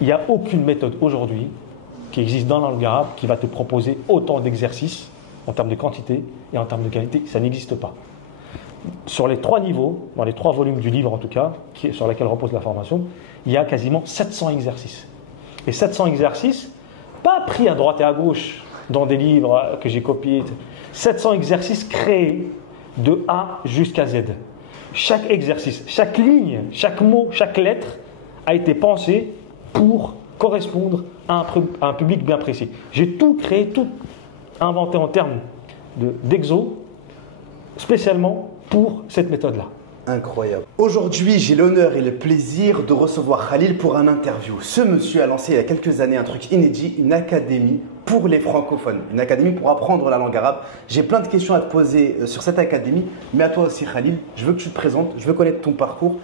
Il n'y a aucune méthode aujourd'hui qui existe dans la langue arabe qui va te proposer autant d'exercices en termes de quantité et en termes de qualité. Ça n'existe pas. Sur les 3 niveaux, dans les 3 volumes du livre en tout cas, sur lesquels repose la formation, il y a quasiment 700 exercices. Et 700 exercices, pas pris à droite et à gauche dans des livres que j'ai copiés. 700 exercices créés de A jusqu'à Z. Chaque exercice, chaque ligne, chaque mot, chaque lettre a été pensé pour correspondre à un public bien précis. J'ai tout créé, tout inventé en termes d'exo, spécialement pour cette méthode-là. Incroyable. Aujourd'hui, j'ai l'honneur et le plaisir de recevoir Khalil pour un interview. Ce monsieur a lancé il y a quelques années un truc inédit, une académie pour les francophones, une académie pour apprendre la langue arabe. J'ai plein de questions à te poser sur cette académie, mais à toi aussi Khalil, je veux que tu te présentes, je veux connaître ton parcours.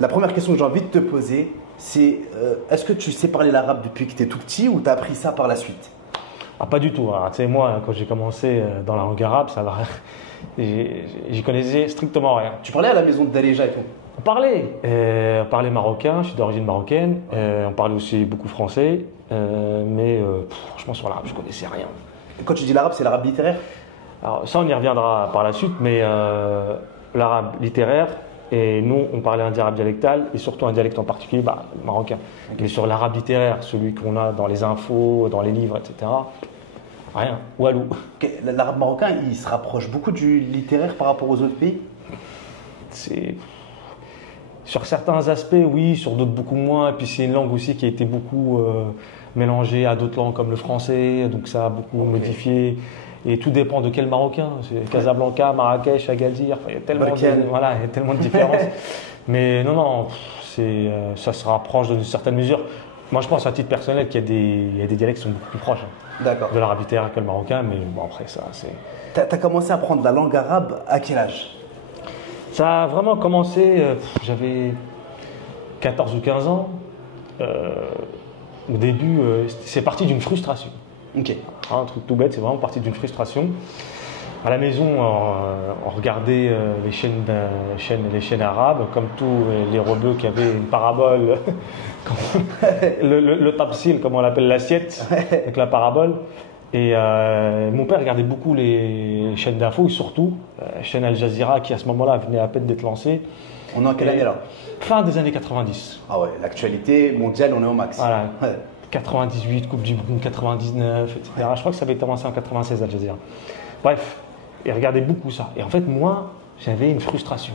La première question que j'ai envie de te poser, c'est est-ce que tu sais parler l'arabe depuis que tu es tout petit ou tu as appris ça par la suite? Ah, pas du tout. Tu sais, moi, quand j'ai commencé dans la langue arabe, ça va. J'y connaissais strictement rien. Tu parlais à la maison de Daléja et tout? On parlait marocain, je suis d'origine marocaine, on parlait aussi beaucoup français, mais franchement sur l'arabe je connaissais rien. Et quand tu dis l'arabe, c'est l'arabe littéraire? Alors ça on y reviendra par la suite, mais l'arabe littéraire, et nous on parlait un arabe dialectal, et surtout un dialecte en particulier, marocain. Okay. Mais sur l'arabe littéraire, celui qu'on a dans les infos, dans les livres, etc., rien, walou. Okay. L'arabe marocain, il se rapproche beaucoup du littéraire par rapport aux autres pays? Sur certains aspects, oui, sur d'autres beaucoup moins. Et puis c'est une langue aussi qui a été beaucoup mélangée à d'autres langues comme le français, donc ça a beaucoup modifié. Et tout dépend de quel Marocain. C'est Casablanca, Marrakech, Agadir, il y a tellement de différences. Mais non, ça se rapproche dans une certaine mesure. Moi, je pense à titre personnel qu'il y a des dialectes qui sont beaucoup plus proches de l'arabe littéraire que le marocain, mais bon, après ça, c'est… Tu as commencé à apprendre la langue arabe à quel âge? Ça a vraiment commencé, j'avais 14 ou 15 ans. Au début, c'est parti d'une frustration. Ok. Un truc tout bête, c'est vraiment parti d'une frustration. À la maison, on regardait les chaînes arabes, comme tous les rebeux qui avaient une parabole, le tapsil, comme on l'appelle, l'assiette, avec la parabole. Et mon père regardait beaucoup les chaînes d'infos, et surtout la chaîne Al Jazeera, qui à ce moment-là venait à peine d'être lancée. On est en quelle année là? Fin des années 90. Ah ouais, l'actualité mondiale, on est au max. Voilà. 98, Coupe du Monde, 99, etc. Ouais. Je crois que ça avait commencé en 96 Al Jazeera. Bref, il regardait beaucoup ça. Et en fait, moi, j'avais une frustration.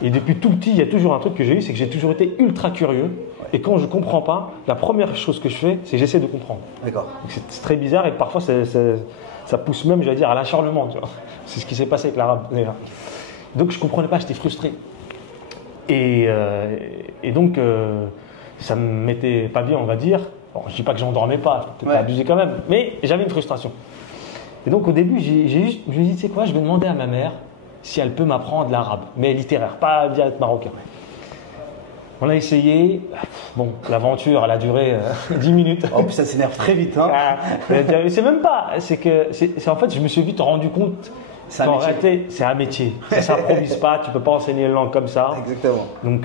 Et depuis tout petit, il y a toujours un truc que j'ai eu, c'est que j'ai toujours été ultra curieux. Et quand je ne comprends pas, la première chose que je fais, c'est que j'essaie de comprendre. D'accord. C'est très bizarre et parfois ça pousse même, j'allais dire, à l'acharnement. C'est ce qui s'est passé avec l'arabe. Donc je ne comprenais pas, j'étais frustré. Et donc ça ne me mettait pas bien, on va dire. Bon, je ne dis pas que j'en dormais pas, peut-être pas abusé quand même, mais j'avais une frustration. Et donc au début, je me suis dit, tu sais quoi, je vais demander à ma mère si elle peut m'apprendre l'arabe, mais littéraire, pas dialecte marocain. On a essayé. Bon, l'aventure, elle a duré 10 minutes. En plus, ça s'énerve très vite. Hein. C'est même pas. En fait, je me suis vite rendu compte qu'en réalité, c'est un métier. Ça ne s'improvise pas. Tu ne peux pas enseigner une langue comme ça. Exactement. Donc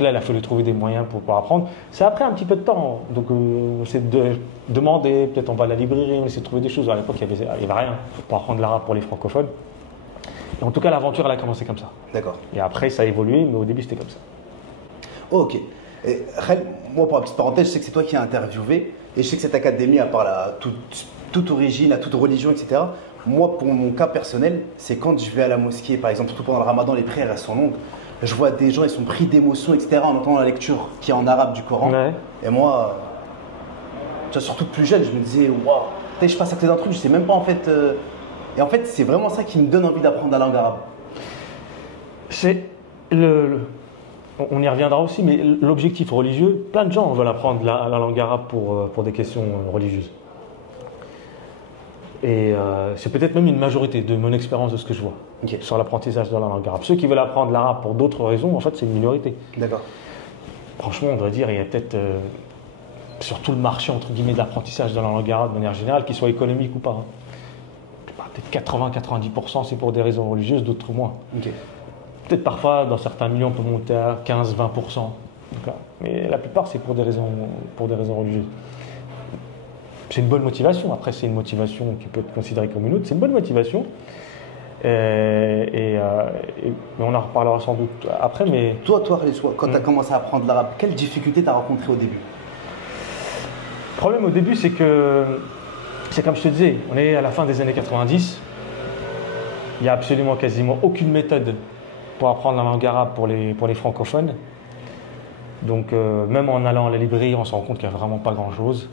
là, il a fallu trouver des moyens pour pouvoir apprendre. Ça a pris un petit peu de temps. Donc, c'est de demander. Peut-être on va à la librairie, on essaie de trouver des choses. À l'époque, il n'y avait rien pour apprendre l'arabe pour les francophones. Et en tout cas, l'aventure, elle a commencé comme ça. D'accord. Et après, ça a évolué, mais au début, c'était comme ça. Oh, ok. Et, moi, pour la petite parenthèse, je sais que c'est toi qui as interviewé et je sais que cette académie, à part toute origine, à toute religion, etc. Moi, pour mon cas personnel, c'est quand je vais à la mosquée, par exemple, surtout pendant le ramadan, les prières, elles sont longues. Je vois des gens, ils sont pris d'émotion, etc. en entendant la lecture qui est en arabe du Coran. Ouais. Et moi, tu vois, surtout plus jeune, je me disais, waouh, je passe à côté d'un truc, je sais même pas en fait. Et en fait, c'est vraiment ça qui me donne envie d'apprendre la langue arabe. C'est on y reviendra aussi, mais l'objectif religieux, plein de gens veulent apprendre la langue arabe pour des questions religieuses. Et c'est peut-être même une majorité de mon expérience de ce que je vois sur l'apprentissage de la langue arabe. Ceux qui veulent apprendre l'arabe pour d'autres raisons, en fait, c'est une minorité. D'accord. Franchement, on doit dire, il y a peut-être sur tout le marché, entre guillemets, de l'apprentissage de la langue arabe de manière générale, qu'il soit économique ou pas. Peut-être 80-90%, c'est pour des raisons religieuses, d'autres moins. Okay. Peut-être parfois, dans certains milieux, on peut monter à 15-20%. D'accord. Mais la plupart, c'est pour des raisons religieuses. C'est une bonne motivation. Après, c'est une motivation qui peut être considérée comme une autre. C'est une bonne motivation. Mais on en reparlera sans doute après. Mais Toi, quand tu as commencé à apprendre l'arabe, quelles difficultés tu as rencontrées au début? le problème au début, c'est que, c'est comme je te disais, on est à la fin des années 90. Il n'y a absolument quasiment aucune méthode pour apprendre la langue arabe pour les francophones. Donc, même en allant à la librairie, on se rend compte qu'il n'y a vraiment pas grand-chose.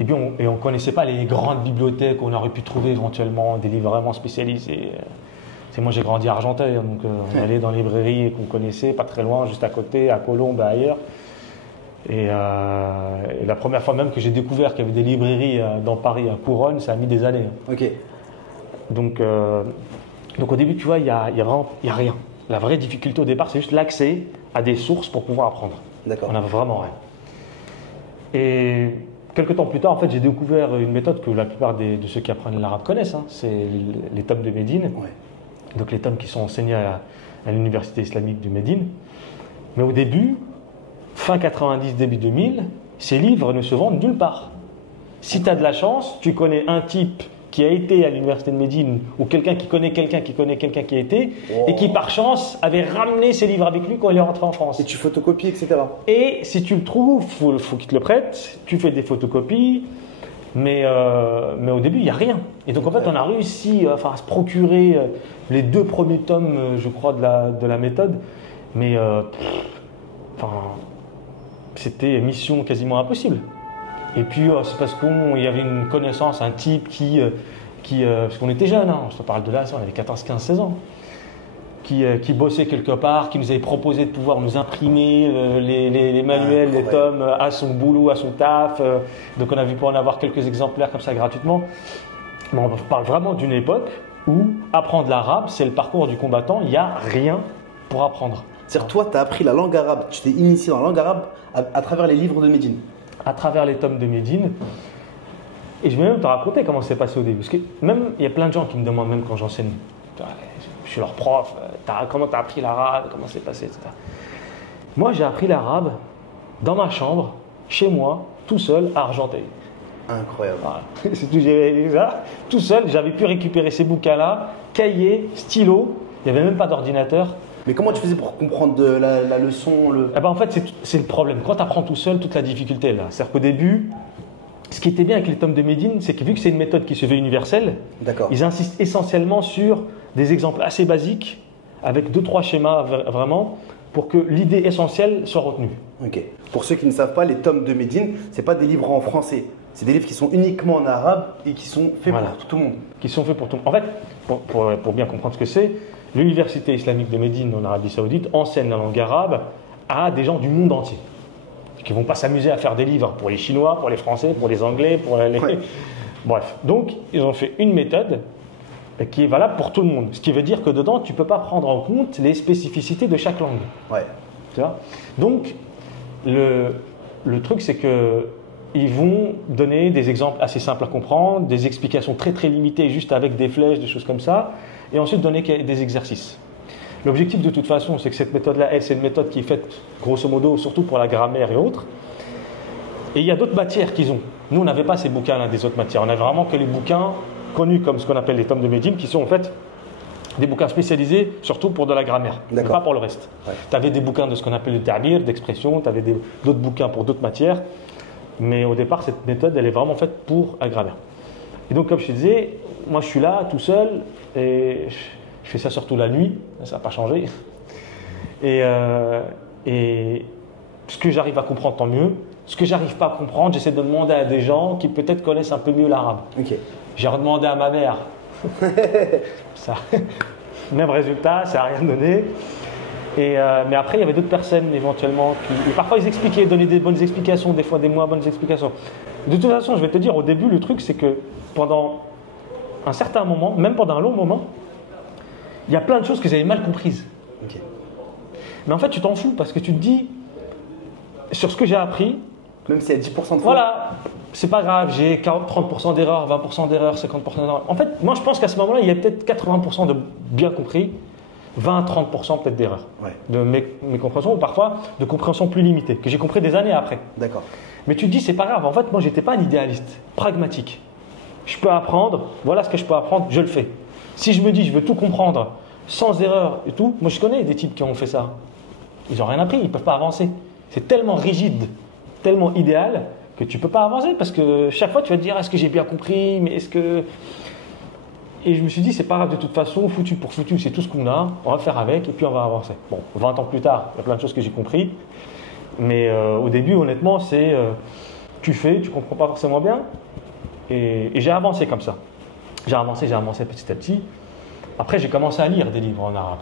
Et puis, on ne connaissait pas les grandes bibliothèques où on aurait pu trouver éventuellement des livres vraiment spécialisés. Moi, j'ai grandi à Argenteuil, donc on allait dans les librairies qu'on connaissait, pas très loin, juste à côté, à Colombes, ailleurs. Et la première fois même que j'ai découvert qu'il y avait des librairies dans Paris, à Couronne, ça a mis des années. Ok. Donc au début, tu vois, il y a rien. La vraie difficulté au départ, c'est juste l'accès à des sources pour pouvoir apprendre. D'accord. On n'a vraiment rien. Et quelques temps plus tard, en fait, j'ai découvert une méthode que la plupart de ceux qui apprennent l'arabe connaissent. C'est les tomes de Médine. Ouais. Donc les tomes qui sont enseignés à l'université islamique de Médine. Mais au début, fin 90, début 2000, ces livres ne se vendent nulle part. Si tu as de la chance, tu connais un type qui a été à l'université de Médine ou quelqu'un qui connaît quelqu'un qui connaît quelqu'un qui y a été et qui par chance avait ramené ses livres avec lui quand il est rentré en France. Et tu photocopies, etc. Et si tu le trouves, faut qu'il te le prête, tu fais des photocopies, mais au début, il n'y a rien. Et donc en fait, on a réussi à se procurer les 2 premiers tomes, je crois, de la méthode, mais c'était mission quasiment impossible. Et puis, c'est parce qu'il y avait une connaissance, un type qui parce qu'on était jeunes, je te parle de là, on avait 14, 15, 16 ans, qui bossait quelque part, qui nous avait proposé de pouvoir nous imprimer les manuels, les tomes à son boulot, à son taf. Donc, on a pu en avoir quelques exemplaires comme ça gratuitement. Mais on parle vraiment d'une époque où apprendre l'arabe, c'est le parcours du combattant, il n'y a rien pour apprendre. C'est-à-dire, toi, tu as appris la langue arabe, tu t'es initié dans la langue arabe à travers les livres de Médine. À travers les tomes de Médine. Et je vais même te raconter comment c'est passé au début. Parce que même, il y a plein de gens qui me demandent, même quand j'enseigne, je suis leur prof, comment tu as appris l'arabe, comment c'est passé, etc. Moi, j'ai appris l'arabe dans ma chambre, chez moi, tout seul, à Argenteuil. Incroyable. Voilà. C'est tout, j'ai ça. Tout seul, j'avais pu récupérer ces bouquins-là, cahiers, stylos, il n'y avait même pas d'ordinateur. Mais comment tu faisais pour comprendre la leçon En fait, c'est le problème. Quand tu apprends tout seul, toute la difficulté est là. C'est-à-dire qu'au début, ce qui était bien avec les tomes de Médine, c'est que vu que c'est une méthode qui se veut universelle, ils insistent essentiellement sur des exemples assez basiques, avec 2-3 schémas vraiment, pour que l'idée essentielle soit retenue. Ok. Pour ceux qui ne savent pas, les tomes de Médine, ce n'est pas des livres en français. C'est des livres qui sont uniquement en arabe et qui sont faits pour tout le monde. Qui sont faits pour tout le monde. En fait, pour bien comprendre ce que c'est, l'université islamique de Médine en Arabie Saoudite enseigne la langue arabe à des gens du monde entier. Qui ne vont pas s'amuser à faire des livres pour les Chinois, pour les Français, pour les Anglais, pour les... Ouais. Bref, donc ils ont fait une méthode qui est valable pour tout le monde. Ce qui veut dire que dedans, tu ne peux pas prendre en compte les spécificités de chaque langue. Ouais. Tu vois ? Donc, le truc, c'est qu'ils vont donner des exemples assez simples à comprendre, des explications très très limitées, juste avec des flèches, des choses comme ça, et ensuite donner des exercices. L'objectif de toute façon, c'est que cette méthode-là, c'est une méthode qui est faite grosso modo surtout pour la grammaire et autres. Et il y a d'autres matières qu'ils ont. Nous, on n'avait pas ces bouquins-là des autres matières. On n'avait vraiment que les bouquins connus comme ce qu'on appelle les tomes de Médine, qui sont en fait des bouquins spécialisés surtout pour de la grammaire, mais pas pour le reste. Ouais. Tu avais des bouquins de ce qu'on appelle le ta'bir, d'expression, tu avais d'autres bouquins pour d'autres matières, mais au départ, cette méthode, elle est vraiment faite pour la grammaire. Et donc, comme je te disais, moi, je suis là, tout seul, et je fais ça surtout la nuit, ça n'a pas changé. Et ce que j'arrive à comprendre, tant mieux. Ce que j'arrive pas à comprendre, j'essaie de demander à des gens qui peut-être connaissent un peu mieux l'arabe. Okay. J'ai redemandé à ma mère. Ça, même résultat, ça n'a rien donné. Mais après, il y avait d'autres personnes éventuellement qui... Et parfois, ils expliquaient, donnaient des bonnes explications, des fois des moins bonnes explications. De toute façon, je vais te dire, au début, le truc, c'est que pendant un certain moment, même pendant un long moment, il y a plein de choses que j'avais mal comprises. Okay. Mais en fait, tu t'en fous parce que tu te dis, sur ce que j'ai appris, même s'il y a 10% de fautes. Voilà, c'est pas grave, j'ai 30% d'erreurs, 20% d'erreurs, 50% d'erreurs. En fait, moi je pense qu'à ce moment-là, il y a peut-être 80% de bien compris, 20 à 30% peut-être d'erreurs Ouais. de mes compréhensions, ou parfois de compréhension plus limitée, que j'ai compris des années après. D'accord. Mais tu te dis, c'est pas grave. En fait, moi, j'étais pas un idéaliste, pragmatique. Je peux apprendre, voilà ce que je peux apprendre, je le fais. Si je me dis, je veux tout comprendre sans erreur et tout, moi, je connais des types qui ont fait ça. Ils n'ont rien appris, ils ne peuvent pas avancer. C'est tellement rigide, tellement idéal, que tu ne peux pas avancer parce que chaque fois, tu vas te dire, est-ce que j'ai bien compris, mais est-ce que. Et je me suis dit, c'est pas grave de toute façon, foutu pour foutu, c'est tout ce qu'on a, on va faire avec et puis on va avancer. Bon, 20 ans plus tard, il y a plein de choses que j'ai compris. Mais au début, honnêtement, c'est tu fais, tu comprends pas forcément bien. Et j'ai avancé comme ça. J'ai avancé petit à petit. Après, j'ai commencé à lire des livres en arabe.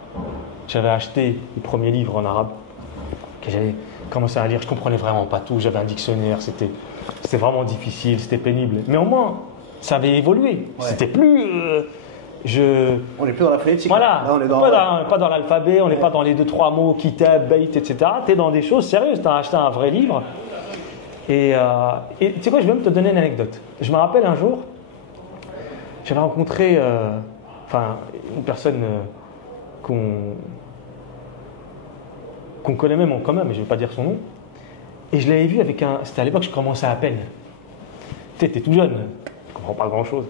J'avais acheté les premiers livres en arabe que j'avais commencé à lire. Je comprenais vraiment pas tout. J'avais un dictionnaire. C'était vraiment difficile, c'était pénible. Mais au moins, ça avait évolué. Ouais. C'était plus. On n'est plus dans la phonétique. Voilà, Là, on est dans. pas dans l'alphabet, on n'est pas dans les 2-3 mots, kitab, bait, etc. Tu es dans des choses sérieuses, tu as acheté un vrai livre. Et tu sais quoi, je vais même te donner une anecdote. Je me rappelle un jour, j'avais rencontré une personne qu'on connaît même en commun, mais je ne vais pas dire son nom. Et je l'avais vu avec un. C'était à l'époque, je commençais à peine. Tu sais, t'es tout jeune, tu comprends pas grand-chose.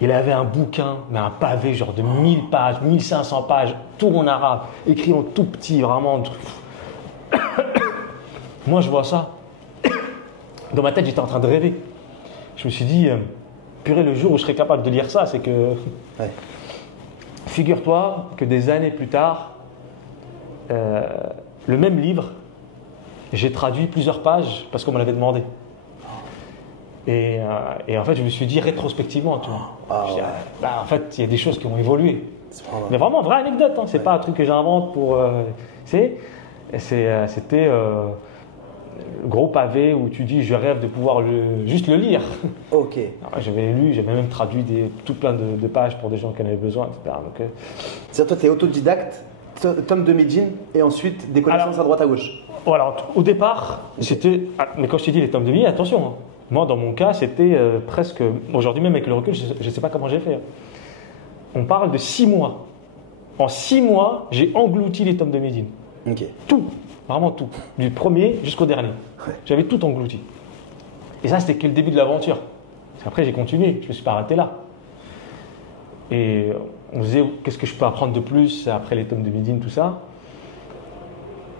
Il avait un bouquin, mais un pavé genre de 1000 pages, 1500 pages, tout en arabe, écrit en tout petit, vraiment. Moi, je vois ça. Dans ma tête, j'étais en train de rêver. Je me suis dit, purée, le jour où je serai capable de lire ça, c'est que. Ouais. Figure-toi que des années plus tard, le même livre, j'ai traduit plusieurs pages parce qu'on me l'avait demandé. Et en fait, je me suis dit rétrospectivement, tu vois. Ah, Je dis, ouais. en fait, il y a des choses qui ont évolué. C'est pas mal. Mais vraiment, vraie anecdote, hein. C'est Ouais. pas un truc que j'invente pour. C'était gros pavé où tu dis, je rêve de pouvoir juste le lire. Ok. Alors, j'avais lu, j'avais même traduit tout plein de pages pour des gens qui en avaient besoin, etc. Donc, C'est-à-dire, toi, tu es autodidacte, tome de Médine, et ensuite des connaissances Alors- à droite à gauche. voilà, au départ, c'était. Mais quand je t'ai dit les tomes de vie, attention, hein. Moi, dans mon cas, c'était presque. Aujourd'hui, même avec le recul, je ne sais pas comment j'ai fait. On parle de 6 mois. En 6 mois, j'ai englouti les tomes de Médine. Ok. Tout, vraiment tout. Du premier jusqu'au dernier. Ouais. J'avais tout englouti. Et ça, c'était que le début de l'aventure. Après, j'ai continué, je ne me suis pas arrêté là. Et on se disait, qu'est-ce que je peux apprendre de plus après les tomes de Médine, tout ça.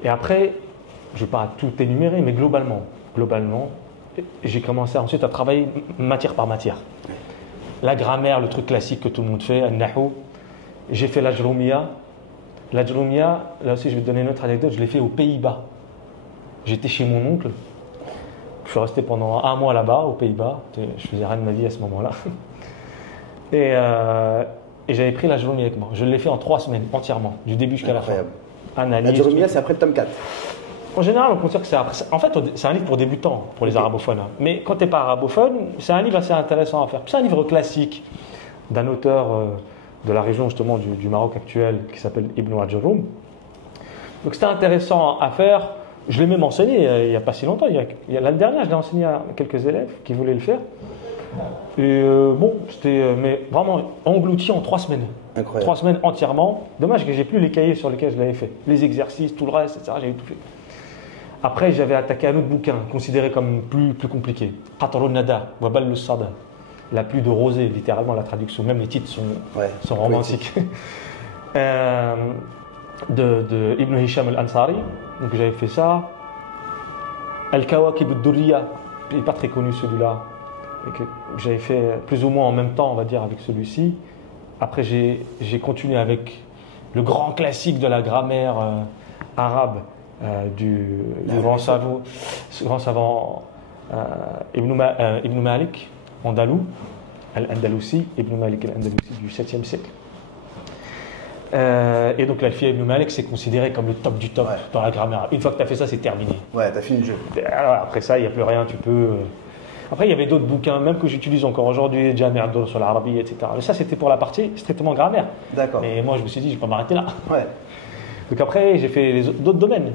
Et après, je ne vais pas tout énumérer, mais globalement, j'ai commencé ensuite à travailler matière par matière. La grammaire, le truc classique que tout le monde fait, al-nahou. J'ai fait l'ajroumia. L'ajroumia, là aussi je vais te donner une autre anecdote, je l'ai fait aux Pays-Bas. J'étais chez mon oncle. Je suis resté pendant 1 mois là-bas, aux Pays-Bas. Je faisais rien de ma vie à ce moment-là. Et j'avais pris l'ajroumia avec moi. Je l'ai fait en 3 semaines, entièrement, du début jusqu'à la fin. Incroyable. Analyse. La Jérômia, c'est après le tome 4. En général, on considère que c'est après. En fait, c'est un livre pour débutants, pour les Ok. arabophones. Mais quand tu n'es pas arabophone, c'est un livre assez intéressant à faire. Puis c'est un livre classique d'un auteur de la région justement du Maroc actuel qui s'appelle Ibn Ajurrum. Donc c'était intéressant à faire. Je l'ai même enseigné il n'y a pas si longtemps. L'année dernière, je l'ai enseigné à quelques élèves qui voulaient le faire. Et bon, c'était mais vraiment englouti en 3 semaines. Incroyable. 3 semaines entièrement. Dommage que j'ai plus les cahiers sur lesquels je l'avais fait. Les exercices, tout le reste, etc. J'avais tout fait. Après, j'avais attaqué un autre bouquin, considéré comme plus compliqué. Qatarun Nada, Wabal al-Sada. La pluie de rosée, littéralement la traduction. Même les titres Ouais. sont romantiques. de Ibn Hisham al-Ansari. Donc j'avais fait ça. Al-Kawakib al-Durriya. Il n'est pas très connu celui-là. Et que j'avais fait plus ou moins en même temps, on va dire, avec celui-ci. Après, j'ai continué avec le grand classique de la grammaire arabe du grand savant Ibn Malik, andalou, al-Andalousi, Ibn Malik al-Andalousi du 7e siècle. Et donc l'Alfiya Ibn Malik, c'est considéré comme le top du top Ouais. dans la grammaire. Une fois que tu as fait ça, c'est terminé. Ouais, t'as fini le jeu. Alors, après ça, il n'y a plus rien, tu peux. Après, il y avait d'autres bouquins, même que j'utilise encore aujourd'hui, Jami' ad-Durr sur l'Arabie, etc. Mais ça, c'était pour la partie strictement grammaire. D'accord. Mais moi, je me suis dit, je ne vais pas m'arrêter là. Ouais. Donc après, j'ai fait d'autres domaines.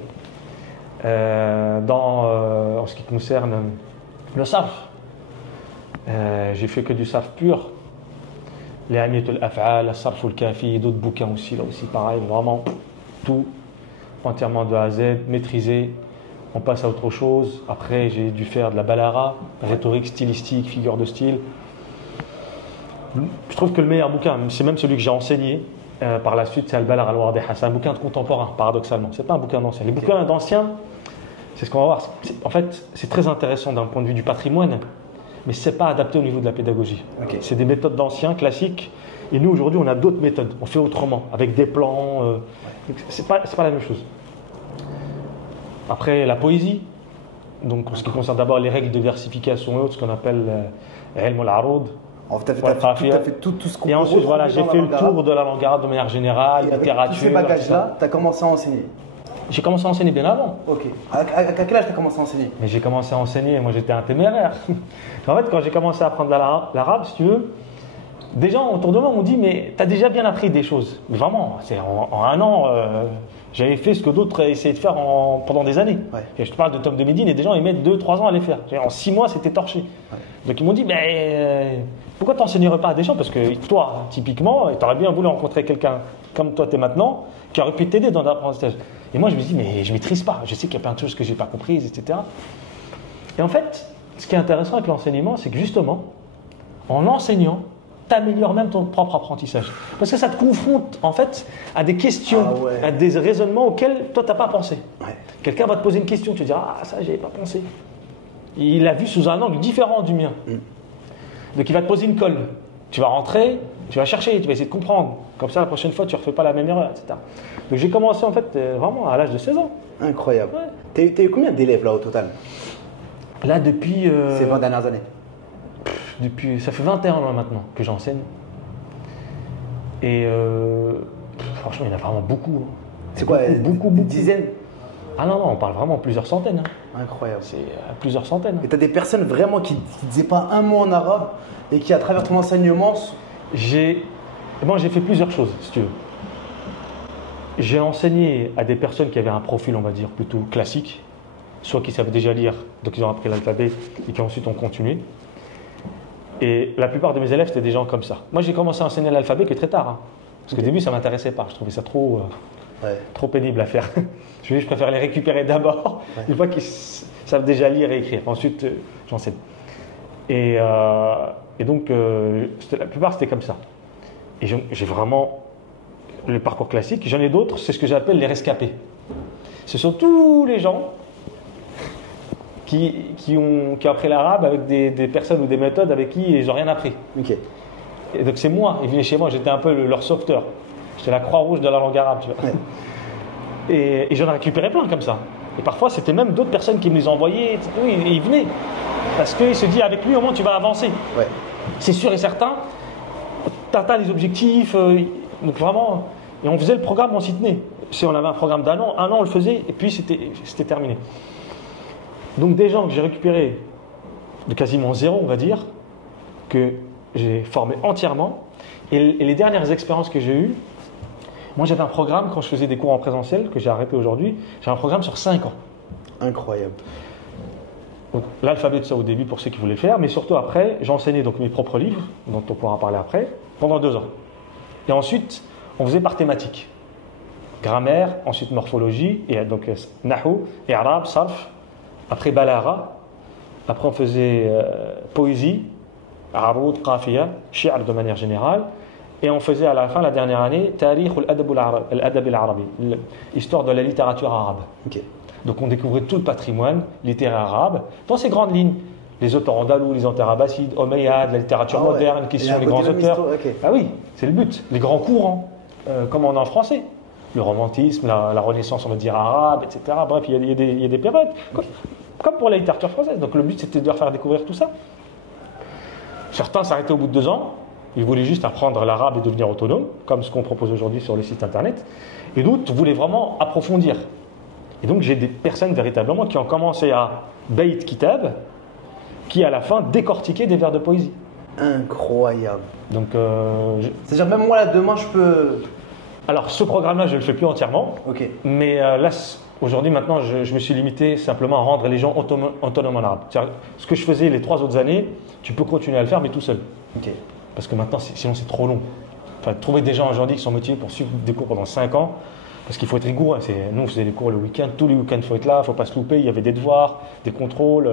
En ce qui concerne le sarf, j'ai fait que du sarf pur. les Amiyatul Af'al, As-Sarf al-Kafi, d'autres bouquins aussi, là aussi pareil, vraiment tout entièrement de A à Z, maîtrisé. On passe à autre chose. Après, j'ai dû faire de la balara, rhétorique, stylistique, figure de style. Je trouve que le meilleur bouquin, c'est même celui que j'ai enseigné par la suite, c'est Al-Balar al-Wadiha. C'est un bouquin de contemporain, paradoxalement. C'est pas un bouquin d'ancien. Les bouquins d'anciens, c'est ce qu'on va voir. En fait, c'est très intéressant d'un point de vue du patrimoine, mais c'est pas adapté au niveau de la pédagogie. Okay. C'est des méthodes d'anciens, classiques. Et nous, aujourd'hui, on a d'autres méthodes. On fait autrement, avec des plans. C'est pas la même chose. Après, la poésie. Donc, en ce qui concerne d'abord les règles de versification et autres, ce qu'on appelle Ilm al-Aroud. Tu as fait tout ce qu'on peut. Et ensuite, voilà, j'ai fait le tour de la langue arabe de manière générale, littérature. Tous ces bagages-là, tu as commencé à enseigner. J'ai commencé à enseigner bien avant. Ok. À quel âge tu as commencé à enseigner? Mais j'ai commencé à enseigner, moi j'étais un téméraire. En fait, quand j'ai commencé à apprendre l'arabe, si tu veux, des gens autour de moi m'ont dit, mais tu as déjà bien appris des choses. Mais vraiment, c'est en un an, j'avais fait ce que d'autres essayaient de faire pendant des années. Ouais. Et je te parle de Tom de Médine et des gens ils mettent 2-3 ans à les faire. En 6 mois, c'était torché. Ouais. Donc ils m'ont dit, mais pourquoi tu n'enseignerais pas à des gens? Parce que toi, typiquement, tu aurais bien voulu rencontrer quelqu'un comme toi, tu es maintenant, qui aurait pu t'aider dans l'apprentissage. Et moi, je me dis, mais je ne maîtrise pas. Je sais qu'il y a plein de choses que je n'ai pas comprises, etc. Et en fait, ce qui est intéressant avec l'enseignement, c'est que justement, en enseignant, tu améliores même ton propre apprentissage. Parce que ça te confronte, en fait, à des questions, à des raisonnements auxquels toi, tu n'as pas pensé. Ouais. Quelqu'un va te poser une question, tu te diras, ah, ça, je n'y avais pas pensé. Il l'a vu sous un angle différent du mien. Donc, il va te poser une colle. Tu vas rentrer, tu vas chercher, tu vas essayer de comprendre. Comme ça, la prochaine fois, tu ne refais pas la même erreur, etc. Donc, j'ai commencé, en fait, vraiment à l'âge de 16 ans. Incroyable. Ouais. Tu as eu combien d'élèves, là, au total? Là, depuis… Ces 20 dernières années? Ça fait 21 ans maintenant que j'enseigne. Et franchement, il y en a vraiment beaucoup. C'est quoi, beaucoup dizaines? Ah non, on parle vraiment plusieurs centaines. Incroyable. C'est plusieurs centaines. Et tu as des personnes vraiment qui ne disaient pas un mot en arabe et qui, à travers ton enseignement… Moi, j'ai fait plusieurs choses, si tu veux. J'ai enseigné à des personnes qui avaient un profil, on va dire, plutôt classique, soit qui savaient déjà lire, donc ils ont appris l'alphabet et qui ensuite ont continué. Et la plupart de mes élèves, c'était des gens comme ça. Moi, j'ai commencé à enseigner l'alphabet que très tard. Parce qu'au début, ça ne m'intéressait pas. Je trouvais ça trop pénible à faire. Je préfère les récupérer d'abord, une fois qu'ils savent déjà lire et écrire. Ensuite, j'enseigne. Et donc, la plupart, c'était comme ça. Et j'ai vraiment le parcours classique. J'en ai d'autres, c'est ce que j'appelle les rescapés. Ce sont tous les gens qui ont appris l'arabe avec des personnes ou des méthodes avec qui ils n'ont rien appris. Okay. Et donc c'est moi, ils venaient chez moi, j'étais un peu leur sauveteur. J'étais la croix rouge de la langue arabe, tu vois. Ouais. Et j'en ai récupéré plein comme ça. Et parfois c'était même d'autres personnes qui me les envoyaient, et ils venaient. Parce qu'ils se disent, avec lui au moins tu vas avancer. Ouais. C'est sûr et certain, tu atteins les objectifs. Donc vraiment, et on faisait le programme, on s'y tenait. On avait un programme d'un an, on le faisait, et puis c'était terminé. Donc des gens que j'ai récupérés de quasiment zéro, on va dire, que j'ai formés entièrement. Et les dernières expériences que j'ai eues, moi j'avais un programme, quand je faisais des cours en présentiel, que j'ai arrêté aujourd'hui, j'ai un programme sur 5 ans. Incroyable. Donc l'alphabet de ça au début pour ceux qui voulaient le faire, mais surtout après, j'enseignais donc mes propres livres, dont on pourra parler après, pendant 2 ans. Et ensuite, on faisait par thématique. Grammaire, ensuite morphologie, et donc Nahou, et Arabe, Sarf. Après Balara, après on faisait poésie, Aroud, Qafiya, Shi'r de manière générale, et on faisait à la fin, la dernière année, Tarikh al-Adab al-Arabi, histoire de la littérature arabe. Okay. Donc on découvrait tout le patrimoine littéraire arabe, dans ces grandes lignes. Les auteurs andalous, les auteurs abbassides, Omeyyades, la littérature moderne, qui sont les grands auteurs. Okay. Ah oui, c'est le but. Les grands courants, comme on a en français. Le romantisme, la Renaissance, on va dire arabe, etc. Bref, il y a des périodes. Comme pour la littérature française. Donc le but, c'était de leur faire découvrir tout ça. Certains s'arrêtaient au bout de 2 ans. Ils voulaient juste apprendre l'arabe et devenir autonomes, comme ce qu'on propose aujourd'hui sur le site internet. Et d'autres voulaient vraiment approfondir. Et donc j'ai des personnes véritablement qui ont commencé à Beit Kitab, qui à la fin décortiquaient des vers de poésie. Incroyable. Donc, c'est-à-dire même moi là demain je peux… Alors ce programme-là je ne le fais plus entièrement. Okay. Mais là aujourd'hui maintenant je me suis limité simplement à rendre les gens autonomes en arabe. C'est-à-dire, ce que je faisais les 3 autres années, tu peux continuer à le faire mais tout seul. Okay. parce que maintenant, sinon c'est trop long. Enfin, trouver des gens aujourd'hui qui sont motivés pour suivre des cours pendant 5 ans, parce qu'il faut être rigoureux. Nous, on faisait les cours le week-end, tous les week-ends, il faut être là, il ne faut pas se louper, il y avait des devoirs, des contrôles.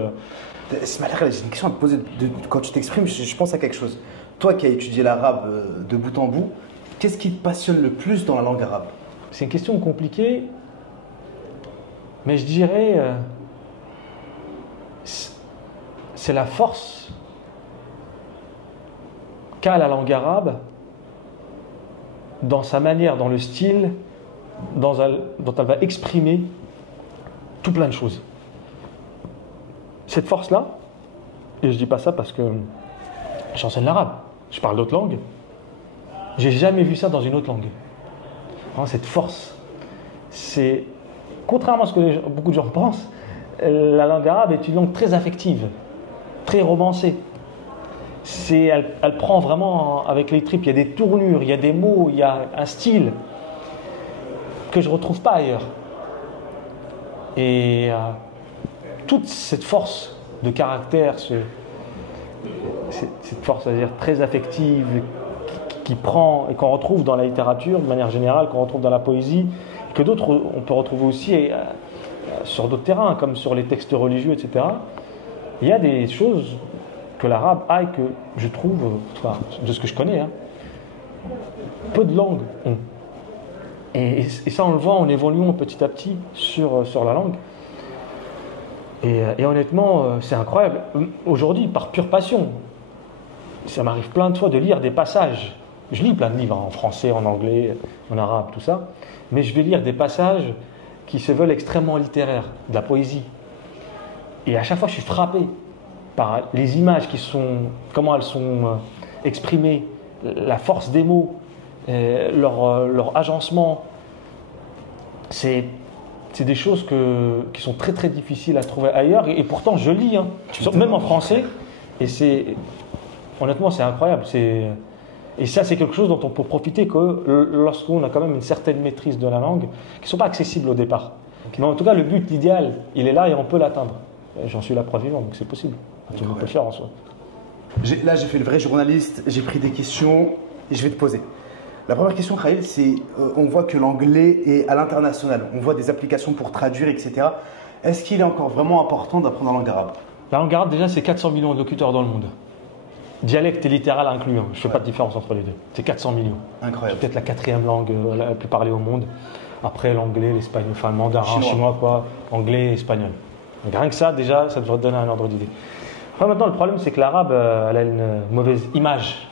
Ismaël, j'ai une question à te poser. Quand tu t'exprimes, je pense à quelque chose. Toi qui as étudié l'arabe de bout en bout, qu'est-ce qui te passionne le plus dans la langue arabe? C'est une question compliquée, mais je dirais, c'est la force qu'a la langue arabe dans sa manière, dans le style dont elle va exprimer tout plein de choses. Cette force-là, et je dis pas ça parce que j'enseigne l'arabe, je parle d'autres langues, j'ai jamais vu ça dans une autre langue. Cette force, c'est, contrairement à ce que beaucoup de gens pensent, la langue arabe est une langue très affective, très romancée. Elle prend vraiment avec les tripes, il y a des tournures, il y a des mots, il y a un style que je ne retrouve pas ailleurs. Et toute cette force de caractère, cette force, c'est-à-dire très affective, qui prend et qu'on retrouve dans la littérature de manière générale, qu'on retrouve dans la poésie, que d'autres on peut retrouver aussi sur d'autres terrains, comme sur les textes religieux, etc. Il y a des choses que l'arabe a et que je trouve, enfin, de ce que je connais, peu de langues ont. Et ça, on le voit en évoluant petit à petit sur la langue. Et honnêtement, c'est incroyable. Aujourd'hui, par pure passion, ça m'arrive plein de fois de lire des passages. Je lis plein de livres, en français, en anglais, en arabe, tout ça. Mais je vais lire des passages qui se veulent extrêmement littéraires, de la poésie. Et à chaque fois, je suis frappé par les images comment elles sont exprimées, la force des mots, leur agencement. C'est des choses qui sont très très difficiles à trouver ailleurs. Et pourtant, je lis, même en français. Et honnêtement, c'est incroyable. Et ça, c'est quelque chose dont on peut profiter que lorsqu'on a quand même une certaine maîtrise de la langue, qui ne sont pas accessibles au départ. Okay. Mais en tout cas, le but, l'idéal, il est là et on peut l'atteindre. J'en suis la preuve vivante, donc c'est possible. Tout le monde peut le faire en soi. Là, j'ai fait le vrai journaliste, j'ai pris des questions et je vais te poser. La première question, Khalil, c'est on voit que l'anglais est à l'international. On voit des applications pour traduire, etc. Est-ce qu'il est encore vraiment important d'apprendre la langue arabe? La langue arabe, déjà, c'est 400 millions de locuteurs dans le monde. Dialecte et littéral inclus. Je ne fais pas de différence entre les deux. C'est 400 millions. Incroyable. C'est peut-être la 4e langue la plus parlée au monde. Après l'anglais, l'espagnol, enfin le mandarin, chinois, quoi, anglais et espagnol. Donc rien que ça, déjà, ça devrait te donner un ordre d'idée. Enfin, maintenant, le problème, c'est que l'arabe, elle a une mauvaise image.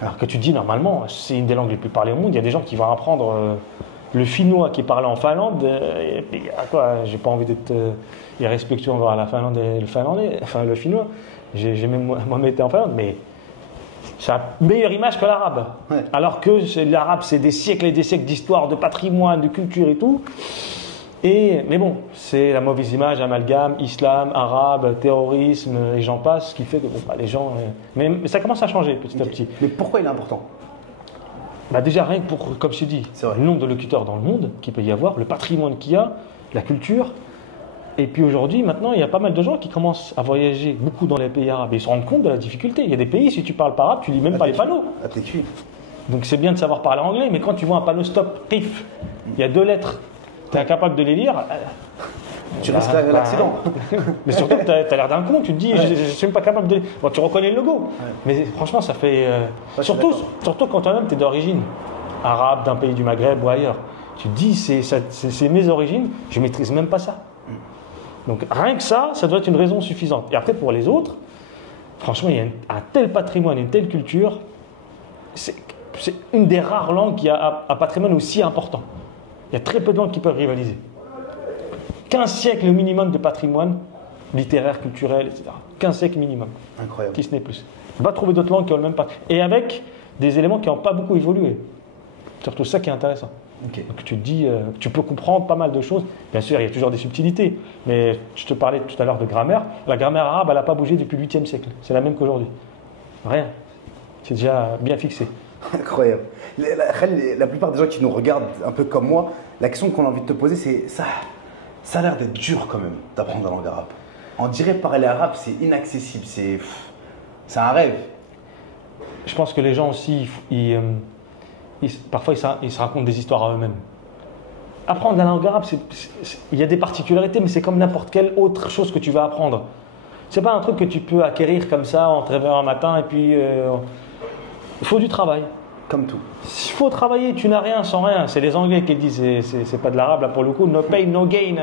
Alors que tu dis, normalement, c'est une des langues les plus parlées au monde. Il y a des gens qui vont apprendre le finnois qui est parlé en Finlande. Et puis, quoi, j'ai pas envie d'être irrespectueux envers la Finlande et le finlandais, enfin le finnois. J'ai même moi-même été en Finlande, mais c'est une meilleure image que l'arabe. Ouais. Alors que l'arabe, c'est des siècles et des siècles d'histoire, de patrimoine, de culture et tout. Mais bon, c'est la mauvaise image, amalgame, islam, arabe, terrorisme, et j'en passe, ce qui fait que les gens... Mais ça commence à changer petit à petit. Mais pourquoi il est important? Déjà, rien que pour, comme je t'ai dit, le nombre de locuteurs dans le monde qu'il peut y avoir, le patrimoine qu'il y a, la culture. Et puis aujourd'hui, maintenant, il y a pas mal de gens qui commencent à voyager beaucoup dans les pays arabes. Et ils se rendent compte de la difficulté. Il y a des pays, si tu parles pas arabe, tu lis même pas les panneaux. Donc c'est bien de savoir parler anglais, mais quand tu vois un panneau stop, RIF, il y a 2 lettres, tu es incapable de les lire. Tu risques l'accident. Mais surtout, tu as l'air d'un con, tu te dis, je ne suis même pas capable de. Bon, tu reconnais le logo. Ouais. Mais franchement, ça fait. Surtout quand toi-même, tu es d'origine arabe, d'un pays du Maghreb ou ailleurs. Tu te dis, c'est mes origines, je ne maîtrise même pas ça. Donc rien que ça doit être une raison suffisante. Et après, pour les autres, franchement, il y a un tel patrimoine, une telle culture. C'est une des rares langues qui a un patrimoine aussi important. Il y a très peu de langues qui peuvent rivaliser. 15 siècles au minimum de patrimoine littéraire, culturel, etc. 15 siècles minimum. Incroyable. Si ce n'est plus. On va trouver d'autres langues qui ont le même patrimoine. Et avec des éléments qui n'ont pas beaucoup évolué. Surtout ça qui est intéressant. Okay. Donc tu te dis, tu peux comprendre pas mal de choses. Bien sûr, il y a toujours des subtilités. Mais je te parlais tout à l'heure de grammaire. La grammaire arabe, elle n'a pas bougé depuis le 8e siècle. C'est la même qu'aujourd'hui. Rien. C'est déjà bien fixé. Incroyable. La plupart des gens qui nous regardent un peu comme moi, la question qu'on a envie de te poser, c'est ça a l'air d'être dur quand même d'apprendre la langue arabe. On dirait parler arabe, c'est inaccessible, c'est un rêve. je pense que les gens aussi, parfois ils se racontent des histoires à eux-mêmes. Apprendre la langue arabe, il y a des particularités, mais c'est comme n'importe quelle autre chose que tu vas apprendre. C'est pas un truc que tu peux acquérir comme ça en te réveillant un matin et puis il faut du travail. Comme tout. Il faut travailler, tu n'as rien sans rien. C'est les Anglais qui disent, c'est pas de l'arabe là pour le coup, no pain, no gain.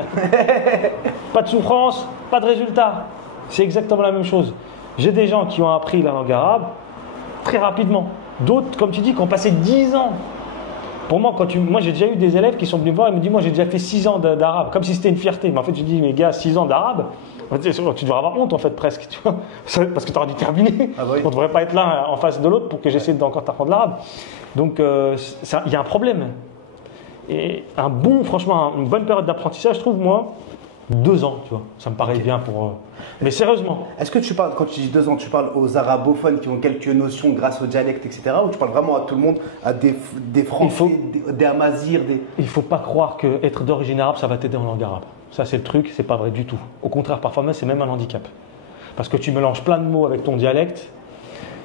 Pas de souffrance, pas de résultat. C'est exactement la même chose. J'ai des gens qui ont appris la langue arabe très rapidement. D'autres, comme tu dis, qui ont passé 10 ans. Pour moi, moi j'ai déjà eu des élèves qui sont venus me voir et me disent, moi j'ai déjà fait 6 ans d'arabe, comme si c'était une fierté. Mais en fait, je dis, mais gars, 6 ans d'arabe, tu devrais avoir honte en fait presque, tu vois, parce que tu auras dû terminer. Ah bah oui. On ne devrait pas être là en face de l'autre pour que j'essaie d'encore t'apprendre l'arabe. Donc il y a un problème. Et franchement, une bonne période d'apprentissage, je trouve, moi, 2 ans, tu vois, ça me paraît bien pour. Mais sérieusement. Est-ce que tu parles, quand tu dis 2 ans, tu parles aux arabophones qui ont quelques notions grâce au dialecte, etc., ou tu parles vraiment à tout le monde, à des Français, des Amazirs, Il ne faut pas croire qu'être d'origine arabe, ça va t'aider en langue arabe. Ça, c'est le truc, c'est pas vrai du tout. Au contraire, parfois même, c'est même un handicap. Parce que tu mélanges plein de mots avec ton dialecte,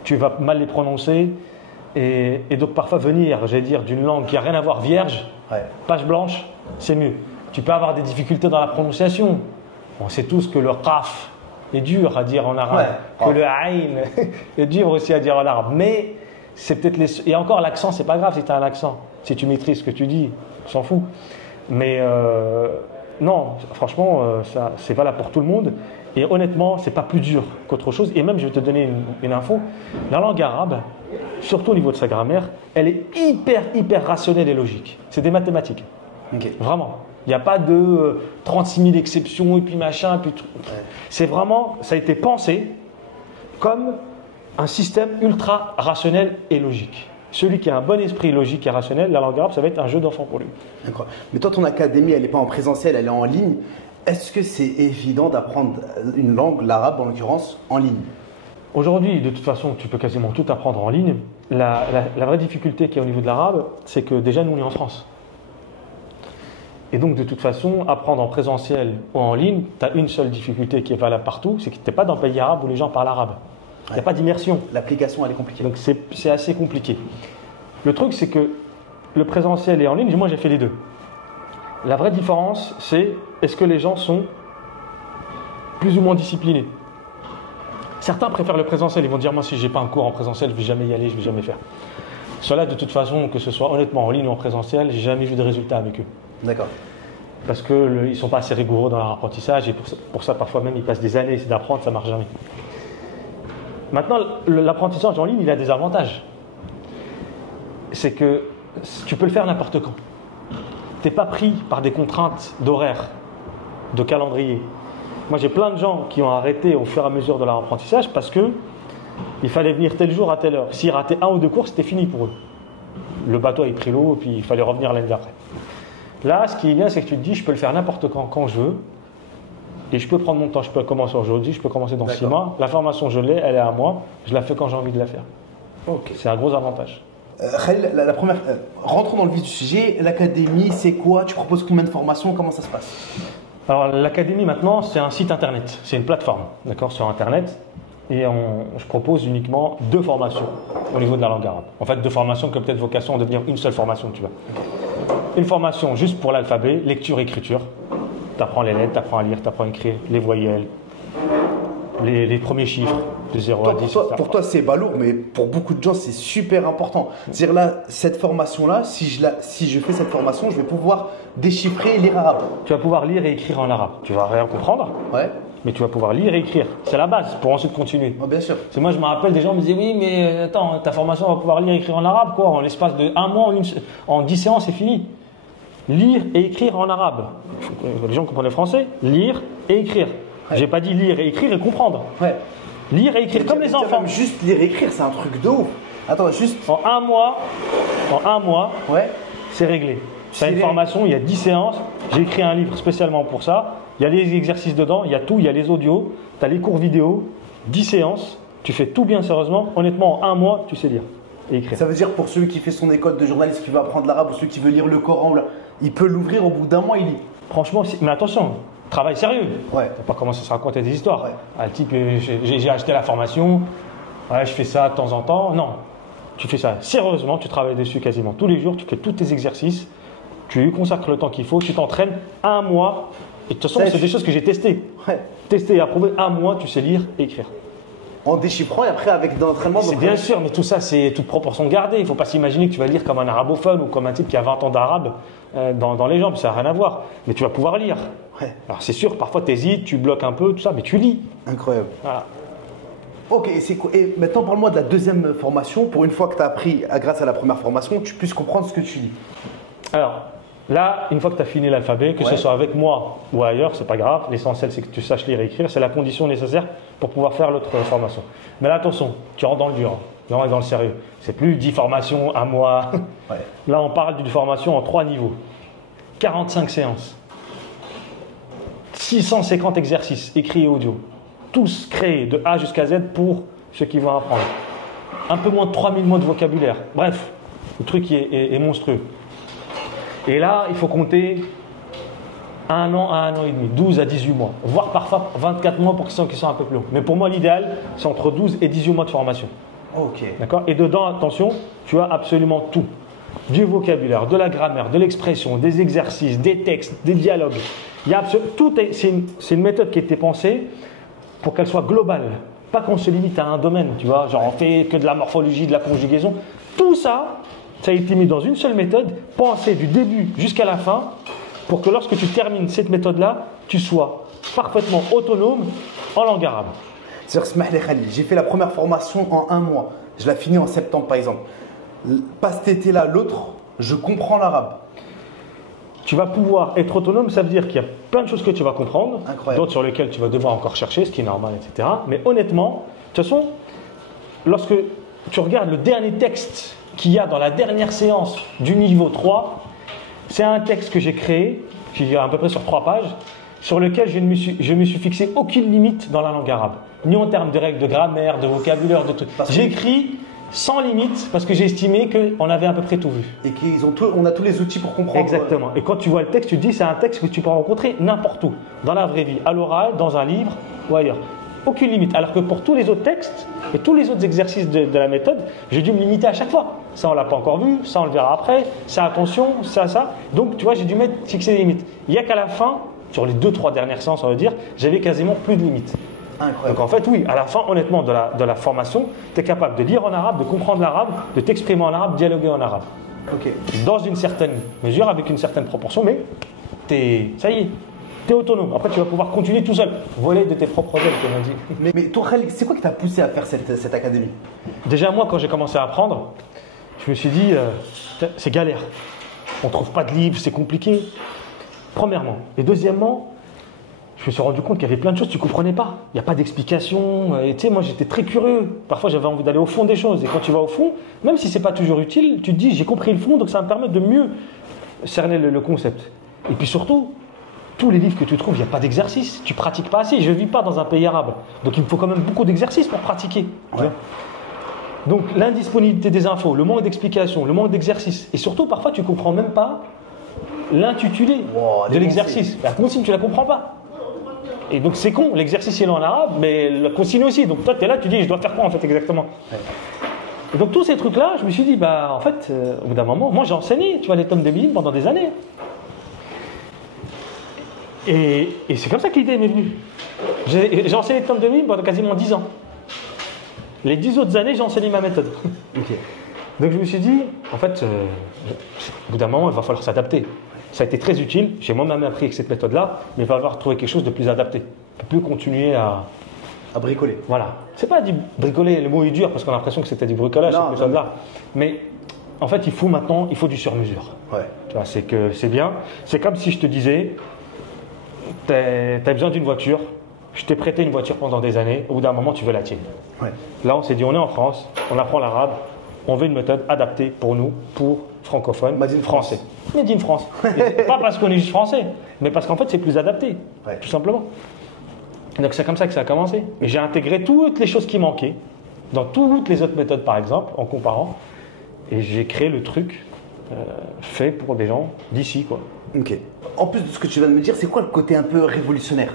tu vas mal les prononcer, et donc parfois venir, j'allais dire, d'une langue qui n'a rien à voir, vierge, page blanche, c'est mieux. Tu peux avoir des difficultés dans la prononciation. On sait tous que le qaf est dur à dire en arabe, que le aïn est dur aussi à dire en arabe. Mais c'est peut-être et encore l'accent, c'est pas grave si tu as un accent. Si tu maîtrises ce que tu dis, on s'en fout. Mais non, franchement, ça, c'est valable pour tout le monde. Et honnêtement, c'est pas plus dur qu'autre chose. Et même, je vais te donner une info. La langue arabe, surtout au niveau de sa grammaire, elle est hyper rationnelle et logique. C'est des mathématiques. Okay. Vraiment. Il n'y a pas de 36 000 exceptions et puis machin. Puis tout. C'est vraiment, ça a été pensé comme un système ultra rationnel et logique. Celui qui a un bon esprit logique et rationnel, la langue arabe, ça va être un jeu d'enfant pour lui. D'accord. Mais toi, ton académie, elle n'est pas en présentiel, elle est en ligne. Est-ce que c'est évident d'apprendre une langue, l'arabe en l'occurrence, en ligne? Aujourd'hui, de toute façon, tu peux quasiment tout apprendre en ligne. La vraie difficulté qu'il y a au niveau de l'arabe, c'est que déjà, nous, on est en France. Et donc, de toute façon, apprendre en présentiel ou en ligne, tu as une seule difficulté qui est valable partout, c'est que tu n'es pas dans un pays arabe où les gens parlent arabe. Il n'y a pas d'immersion. L'application, elle est compliquée. Donc, c'est assez compliqué. Le truc, c'est que le présentiel et en ligne, moi, j'ai fait les deux. La vraie différence, c'est est-ce que les gens sont plus ou moins disciplinés? Certains préfèrent le présentiel. Ils vont dire, moi, si je n'ai pas un cours en présentiel, je ne vais jamais y aller, je ne vais jamais faire. Cela, de toute façon, que ce soit honnêtement en ligne ou en présentiel, j'ai jamais vu de résultat avec eux. D'accord. Parce qu'ils ne sont pas assez rigoureux dans leur apprentissage et pour ça, parfois même, ils passent des années à essayer d'apprendre, ça ne marche jamais. Maintenant, l'apprentissage en ligne, il a des avantages. C'est que tu peux le faire n'importe quand. Tu n'es pas pris par des contraintes d'horaire, de calendrier. Moi, j'ai plein de gens qui ont arrêté au fur et à mesure de leur apprentissage parce qu'il fallait venir tel jour à telle heure. S'ils rataient 1 ou 2 cours, c'était fini pour eux. Le bateau a pris l'eau et puis il fallait revenir l'année d'après. Là, ce qui est bien, c'est que tu te dis, je peux le faire n'importe quand je veux. Et je peux prendre mon temps. Je peux commencer aujourd'hui, je peux commencer dans 6 mois. La formation, je l'ai, elle est à moi. Je la fais quand j'ai envie de la faire. Okay. C'est un gros avantage. Khalil, la première, rentrons dans le vif du sujet. L'académie, c'est quoi? Tu proposes combien de formations? Comment ça se passe? Alors, l'académie, maintenant, c'est un site internet. C'est une plateforme, d'accord, sur internet. Et je propose uniquement 2 formations au niveau de la langue arabe. En fait, 2 formations qui ont peut-être vocation à devenir une seule formation, tu vois. Une formation juste pour l'alphabet, lecture, écriture. Tu apprends les lettres, tu apprends à lire, tu apprends à écrire les voyelles, les premiers chiffres de 0 à 10. Pour toi, c'est balourd, mais pour beaucoup de gens, c'est super important. C'est-à-dire là, cette formation-là, si je fais cette formation, je vais pouvoir déchiffrer et lire arabe. Tu vas pouvoir lire et écrire en arabe. Tu vas rien comprendre, mais tu vas pouvoir lire et écrire. C'est la base pour ensuite continuer. Oh, bien sûr. C'est moi, je me rappelle, des gens me disaient, oui, mais attends, ta formation va pouvoir lire et écrire en arabe, quoi, en l'espace de 1 mois, en 10 séances, c'est fini. Lire et écrire en arabe. Les gens comprennent le français, lire et écrire. Ouais. J'ai pas dit lire et écrire et comprendre. Ouais. Lire et écrire comme les enfants. Même juste lire et écrire, c'est un truc de ouf. Attends, juste. En un mois, c'est réglé. Tu as une formation, il y a 10 séances. J'ai écrit un livre spécialement pour ça. Il y a les exercices dedans, il y a tout, il y a les audios, tu as les cours vidéo, 10 séances. Tu fais tout bien sérieusement. Honnêtement, en un mois, tu sais lire et écrire. Ça veut dire pour celui qui fait son école de journaliste, qui veut apprendre l'arabe, ou celui qui veut lire le Coran, il peut l'ouvrir au bout d'un mois, il lit. Franchement, mais attention, travail sérieux. Ouais. T'as pas commencé à se raconter des histoires. Ouais. Ah, le type, j'ai acheté la formation, Ouais, je fais ça de temps en temps. Non, tu fais ça sérieusement, tu travailles dessus quasiment tous les jours, tu fais tous tes exercices, tu lui consacres le temps qu'il faut, tu t'entraînes un mois. Et de toute façon, c'est des choses que j'ai testées. Ouais. Testées et approuvées. Un mois, tu sais lire et écrire. En déchiffrant et après avec de l'entraînement. C'est bien sûr, mais tout ça, c'est toute proportion gardée. Il ne faut pas s'imaginer que tu vas lire comme un arabophone ou comme un type qui a 20 ans d'arabe dans les jambes. Ça n'a rien à voir. Mais tu vas pouvoir lire. Ouais. Alors c'est sûr, parfois tu hésites, tu bloques un peu, tout ça, mais tu lis. Incroyable. Voilà. Ok, et maintenant parle-moi de la deuxième formation. Pour une fois que tu as appris, grâce à la première formation, tu puisses comprendre ce que tu lis. Alors, là, une fois que tu as fini l'alphabet, que Ouais. ce soit avec moi ou ailleurs, c'est pas grave. L'essentiel, c'est que tu saches lire et écrire. C'est la condition nécessaire pour pouvoir faire l'autre formation. Mais là, attention, tu rentres dans le dur. Tu rentres dans le sérieux. C'est plus 10 formations à mois. Ouais. Là, on parle d'une formation en 3 niveaux. 45 séances. 650 exercices écrits et audio. Tous créés de A jusqu'à Z pour ceux qui vont apprendre. Un peu moins de 3000 mots de vocabulaire. Bref, le truc est monstrueux. Et là, il faut compter 1 an à 1 an et demi, 12 à 18 mois, voire parfois 24 mois pour ceux qui sont un peu plus longs. Mais pour moi, l'idéal, c'est entre 12 et 18 mois de formation. Ok. D'accord ? Et dedans, attention, tu as absolument tout. Du vocabulaire, de la grammaire, de l'expression, des exercices, des textes, des dialogues. Il y a c'est une méthode qui a été pensée pour qu'elle soit globale. Pas qu'on se limite à un domaine, tu vois, genre on fait que de la morphologie, de la conjugaison. Tout ça, ça a été mis dans une seule méthode, pensée du début jusqu'à la fin, pour que lorsque tu termines cette méthode-là, tu sois parfaitement autonome en langue arabe. C'est-à-dire, Smah li Khalil, j'ai fait la première formation en 1 mois. Je la finis en septembre par exemple. Pas cet été-là, l'autre, je comprends l'arabe. Tu vas pouvoir être autonome, ça veut dire qu'il y a plein de choses que tu vas comprendre, Incroyable. d'autres sur lesquelles tu vas devoir encore chercher, ce qui est normal, etc. Mais honnêtement, de toute façon, lorsque tu regardes le dernier texte qu'il y a dans la dernière séance du niveau 3, c'est un texte que j'ai créé, qui est à peu près sur 3 pages, sur lequel je me suis fixé aucune limite dans la langue arabe, ni en termes de règles de grammaire, de vocabulaire, de trucs. Parce que- J'écris sans limite parce que j'ai estimé qu'on avait à peu près tout vu. Et on a tous les outils pour comprendre. Exactement. Et quand tu vois le texte, tu te dis c'est un texte que tu peux rencontrer n'importe où, dans la vraie vie, à l'oral, dans un livre ou ailleurs. Aucune limite. Alors que pour tous les autres textes et tous les autres exercices de la méthode, j'ai dû me limiter à chaque fois. Ça, on l'a pas encore vu, ça, on le verra après, ça, attention, ça. Donc, tu vois, j'ai dû fixer des limites. Il n'y a qu'à la fin, sur les 2-3 dernières séances, on va dire, j'avais quasiment plus de limites. Incroyable. Donc en fait, oui, à la fin, honnêtement, de la formation, tu es capable de lire en arabe, de comprendre l'arabe, de t'exprimer en arabe, dialoguer en arabe. Ok. Dans une certaine mesure, avec une certaine proportion, mais ça y est, tu es autonome. Après, tu vas pouvoir continuer tout seul, voler de tes propres ailes, comme on dit. Mais toi, Khalil, c'est quoi qui t'a poussé à faire cette académie? Déjà, moi, quand j'ai commencé à apprendre, je me suis dit, c'est galère. On ne trouve pas de livres, c'est compliqué. Premièrement. Et deuxièmement, je me suis rendu compte qu'il y avait plein de choses que tu ne comprenais pas. Il n'y a pas d'explication. Et tu sais, moi, j'étais très curieux. Parfois, j'avais envie d'aller au fond des choses. Et quand tu vas au fond, même si ce n'est pas toujours utile, tu te dis, j'ai compris le fond, donc ça va me permet de mieux cerner le concept. Et puis surtout, tous les livres que tu trouves, il n'y a pas d'exercice. Tu ne pratiques pas assez. Je ne vis pas dans un pays arabe. Donc, il me faut quand même beaucoup d'exercices pour pratiquer. Tu vois. Donc, l'indisponibilité des infos, le manque d'explications, le manque d'exercice. Et surtout, parfois, tu ne comprends même pas l'intitulé de l'exercice. La consigne, tu ne la comprends pas. Et donc c'est con, l'exercice il est en arabe, mais la consigne aussi. Donc toi tu es là, tu dis je dois faire quoi en fait exactement. Ouais. Et donc tous ces trucs-là, je me suis dit, bah en fait, au bout d'un moment, moi j'ai enseigné, tu vois, les tomes de Bibli pendant des années. Et c'est comme ça que l'idée m'est venue. J'ai enseigné les tomes de Bibli pendant quasiment 10 ans. Les 10 autres années, j'ai enseigné ma méthode. Ok. Donc je me suis dit, en fait, au bout d'un moment, il va falloir s'adapter. Ça a été très utile, j'ai moi-même appris avec cette méthode-là, mais il va falloir trouver quelque chose de plus adapté. On ne peut plus continuer à bricoler. Voilà. C'est pas du bricoler, le mot est dur parce qu'on a l'impression que c'était du bricolage, Non, cette méthode-là. Mais en fait, il faut du sur-mesure. Ouais. Tu vois, c'est bien. C'est comme si je te disais, tu as besoin d'une voiture, je t'ai prêté une voiture pendant des années, au bout d'un moment, tu veux la tienne. Ouais. Là, on s'est dit, on est en France, on apprend l'arabe, on veut une méthode adaptée pour nous, pour francophones, Made in français. Made in France. Et pas parce qu'on est juste français, mais parce qu'en fait, c'est plus adapté, Ouais. tout simplement. Et donc, c'est comme ça que ça a commencé. Et j'ai intégré toutes les choses qui manquaient, dans toutes les autres méthodes, par exemple, en comparant, et j'ai créé le truc fait pour des gens d'ici, quoi. Ok. En plus de ce que tu viens de me dire, c'est quoi le côté un peu révolutionnaire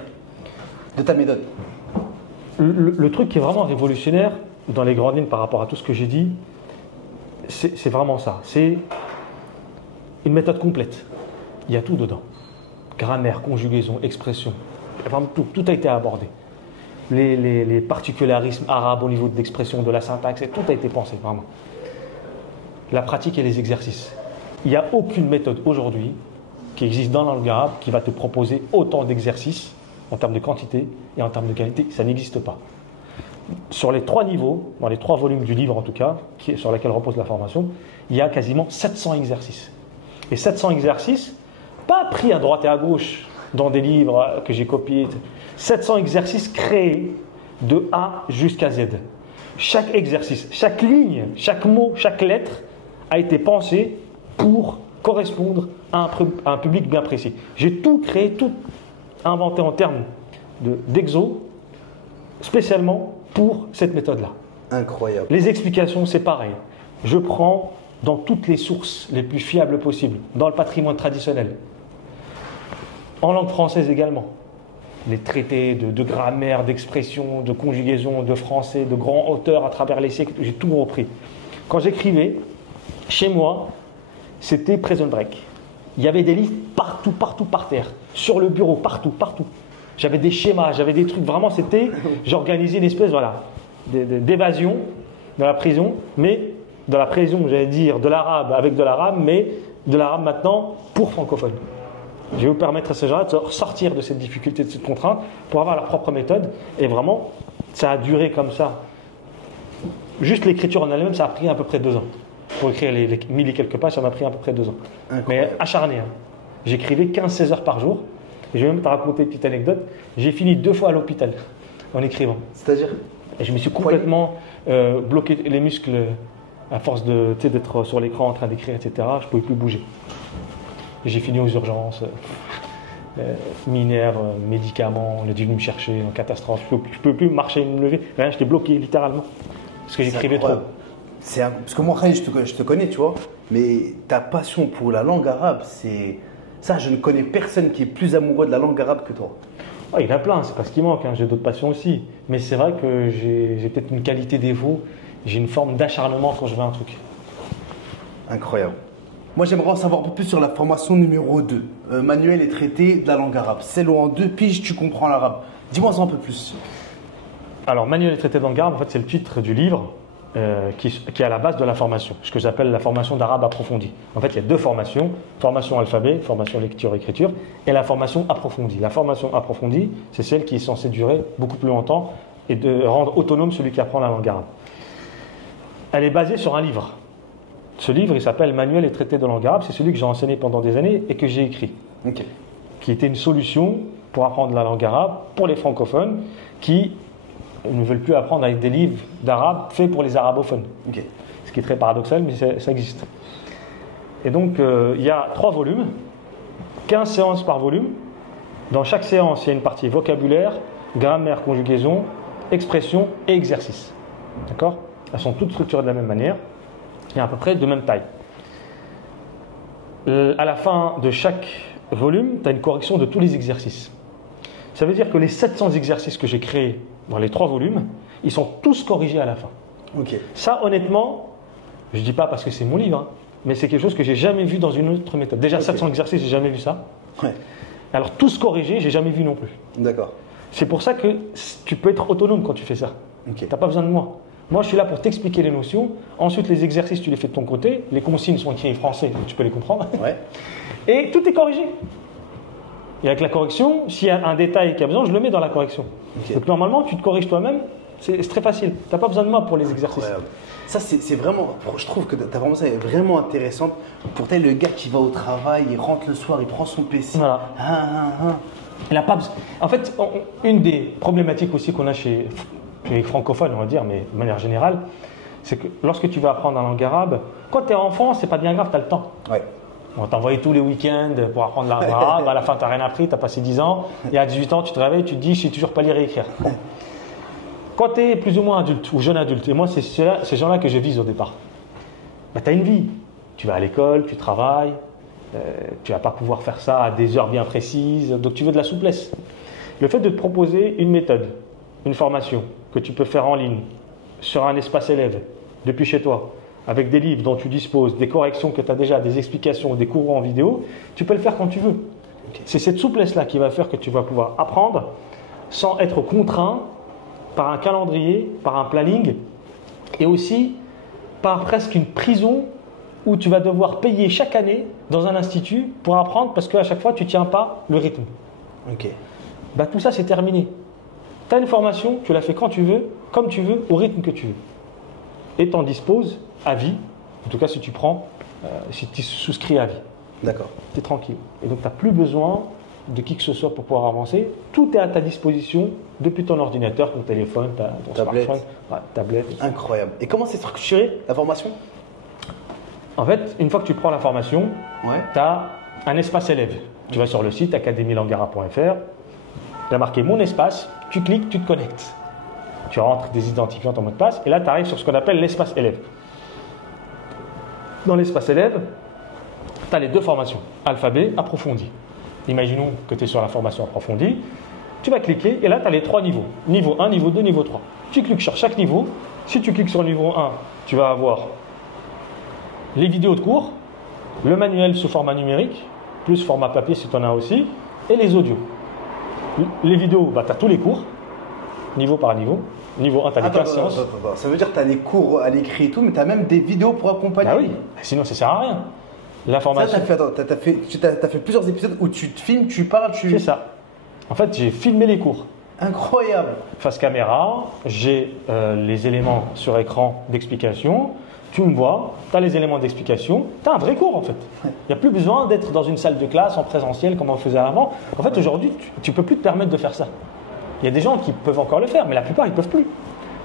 de ta méthode? Le truc qui est vraiment révolutionnaire, dans les grandes lignes par rapport à tout ce que j'ai dit, c'est vraiment ça. C'est une méthode complète. Il y a tout dedans. Grammaire, conjugaison, expression. Vraiment tout a été abordé. Les particularismes arabes au niveau de l'expression, de la syntaxe, tout a été pensé, vraiment. La pratique et les exercices. Il n'y a aucune méthode aujourd'hui qui existe dans la langue arabe qui va te proposer autant d'exercices en termes de quantité et en termes de qualité. Ça n'existe pas. Sur les 3 niveaux, dans les 3 volumes du livre en tout cas, sur lesquels repose la formation, il y a quasiment 700 exercices. Et 700 exercices, pas pris à droite et à gauche dans des livres que j'ai copiés. 700 exercices créés de A jusqu'à Z. Chaque exercice, chaque ligne, chaque mot, chaque lettre a été pensé pour correspondre à un public bien précis. J'ai tout créé, tout inventé en termes d'exo, spécialement pour cette méthode-là. Incroyable. Les explications, c'est pareil. Je prends dans toutes les sources les plus fiables possibles, dans le patrimoine traditionnel. En langue française également. Les traités de grammaire, d'expression, de conjugaison, de français, de grands auteurs à travers les siècles, j'ai tout repris. Quand j'écrivais, chez moi, c'était Prison Break. Il y avait des livres partout par terre, sur le bureau, partout. J'avais des schémas, j'avais des trucs, vraiment j'organisais une espèce, d'évasion dans la prison, mais dans la prison, j'allais dire, de l'arabe avec de l'arabe, mais de l'arabe maintenant pour francophones. Je vais vous permettre à ces gens-là de sortir de cette difficulté, de cette contrainte, pour avoir leur propre méthode, et vraiment, ça a duré comme ça. Juste l'écriture en elle-même, ça a pris à peu près 2 ans. Pour écrire les 1000 et quelques pages, ça m'a pris à peu près 2 ans. Incroyable. Mais acharné. J'écrivais 15-16 heures par jour. Et je vais même te raconter une petite anecdote. J'ai fini 2 fois à l'hôpital en écrivant. C'est-à-dire? Et je me suis complètement bloqué les muscles à force d'être sur l'écran en train d'écrire, etc. Je ne pouvais plus bouger. Et j'ai fini aux urgences. Minerves, médicaments, on est venu me chercher, en catastrophe. Je ne pouvais plus marcher, me lever. Rien, j'étais bloqué littéralement. Parce que j'écrivais trop. Parce que moi, je te connais, tu vois, mais ta passion pour la langue arabe, c'est. Ça, je ne connais personne qui est plus amoureux de la langue arabe que toi. Oh, il y en a plein, c'est pas ce qui manque, j'ai d'autres passions aussi. Mais c'est vrai que j'ai peut-être une qualité défaut, j'ai une forme d'acharnement quand je veux un truc. Incroyable. Moi, j'aimerais en savoir un peu plus sur la formation numéro 2. Manuel et traité de la langue arabe. C'est loin en 2 piges, tu comprends l'arabe. Dis-moi un peu plus. Alors, Manuel et traité de langue arabe, en fait, c'est le titre du livre. Qui est à la base de la formation, ce que j'appelle la formation d'arabe approfondie. En fait, il y a 2 formations, formation alphabet, formation lecture-écriture, et la formation approfondie. La formation approfondie, c'est celle qui est censée durer beaucoup plus longtemps et de rendre autonome celui qui apprend la langue arabe. Elle est basée sur un livre. Ce livre, il s'appelle Manuel et traité de langue arabe, c'est celui que j'ai enseigné pendant des années et que j'ai écrit, qui était une solution pour apprendre la langue arabe pour les francophones qui ne veulent plus apprendre avec des livres d'arabe faits pour les arabophones. Ce qui est très paradoxal, mais ça existe. Et donc, il y a 3 volumes, 15 séances par volume. Dans chaque séance, il y a une partie vocabulaire, grammaire, conjugaison, expression et exercice. D'accord? Elles sont toutes structurées de la même manière et à peu près de même taille. À la fin de chaque volume, tu as une correction de tous les exercices. Ça veut dire que les 700 exercices que j'ai créés dans les 3 volumes, ils sont tous corrigés à la fin. Ça, honnêtement, je ne dis pas parce que c'est mon livre, mais c'est quelque chose que j'ai jamais vu dans une autre méthode. Déjà, 700 exercices, j'ai jamais vu ça. Alors, tous corrigés, j'ai jamais vu non plus. D'accord. C'est pour ça que tu peux être autonome quand tu fais ça. Tu n'as pas besoin de moi. Moi, je suis là pour t'expliquer les notions. Ensuite, les exercices, tu les fais de ton côté. Les consignes sont écrites en français, donc tu peux les comprendre. Et tout est corrigé. Et avec la correction, s'il y a un détail qui a besoin, je le mets dans la correction. Donc normalement, tu te corriges toi-même, c'est très facile. Tu n'as pas besoin de moi pour les exercices. Incroyable. Ça, c'est vraiment, je trouve que ta formation est vraiment intéressante. Pour tel le gars qui va au travail, il rentre le soir, il prend son PC. Voilà. Il a pas besoin. En fait, une des problématiques aussi qu'on a chez les francophones, on va dire, mais de manière générale, c'est que lorsque tu vas apprendre la langue arabe, quand tu es enfant, c'est pas bien grave, tu as le temps. On va t'envoyer tous les week-ends pour apprendre la langue arabe. À la fin, tu n'as rien appris, tu as passé 10 ans. Et à 18 ans, tu te réveilles, tu te dis, je ne sais toujours pas lire et écrire. Quand tu es plus ou moins adulte ou jeune adulte, et moi, c'est ces gens-là que je vise au départ, tu as une vie. Tu vas à l'école, tu travailles, tu ne vas pas pouvoir faire ça à des heures bien précises. Donc, tu veux de la souplesse. Le fait de te proposer une méthode, une formation que tu peux faire en ligne, sur un espace élève, depuis chez toi, avec des livres dont tu disposes, des corrections que tu as déjà, des explications, des cours en vidéo, tu peux le faire quand tu veux. C'est cette souplesse-là qui va faire que tu vas pouvoir apprendre sans être contraint par un calendrier, par un planning, et aussi par presque une prison où tu vas devoir payer chaque année dans un institut pour apprendre parce qu'à chaque fois tu ne tiens pas le rythme. Ok. Bah, tout ça c'est terminé. Tu as une formation, tu la fais quand tu veux, comme tu veux, au rythme que tu veux. Et t'en disposes à vie, en tout cas si tu prends, si tu souscris à vie. D'accord. Tu es tranquille. Et donc tu n'as plus besoin de qui que ce soit pour pouvoir avancer. Tout est à ta disposition depuis ton ordinateur, ton téléphone, ton Tablette. smartphone, tablette. Incroyable. Et comment c'est structuré la formation? En fait, une fois que tu prends la formation, Ouais. tu as un espace élève. Tu vas sur le site academielangara.fr, tu as marqué mon espace, tu cliques, tu te connectes. Tu rentres des identifiants, ton mot de passe, et là tu arrives sur ce qu'on appelle l'espace élève. Dans l'espace élève, tu as les deux formations, alphabet, approfondi. Imaginons que tu es sur la formation approfondie, tu vas cliquer, et là tu as les trois niveaux. Niveau 1, niveau 2, niveau 3. Tu cliques sur chaque niveau. Si tu cliques sur le niveau 1, tu vas avoir les vidéos de cours, le manuel sous format numérique, plus format papier si tu en as aussi, et les audios. Les vidéos, bah, tu as tous les cours, niveau par niveau. Niveau 1, tu as les 15 séances. Attends. Ça veut dire que tu as les cours à l'écrit et tout, mais tu as même des vidéos pour accompagner. Ah oui, sinon ça sert à rien. La formation. Ça, t'as fait plusieurs épisodes où tu te filmes, tu parles, C'est ça. En fait, j'ai filmé les cours. Incroyable. Face caméra, j'ai les éléments sur écran d'explication. Tu me vois, tu as les éléments d'explication, tu as un vrai cours en fait. Il n'y a plus besoin d'être dans une salle de classe en présentiel comme on le faisait avant. En fait, aujourd'hui, tu ne peux plus te permettre de faire ça. Il y a des gens qui peuvent encore le faire, mais la plupart, ils ne peuvent plus.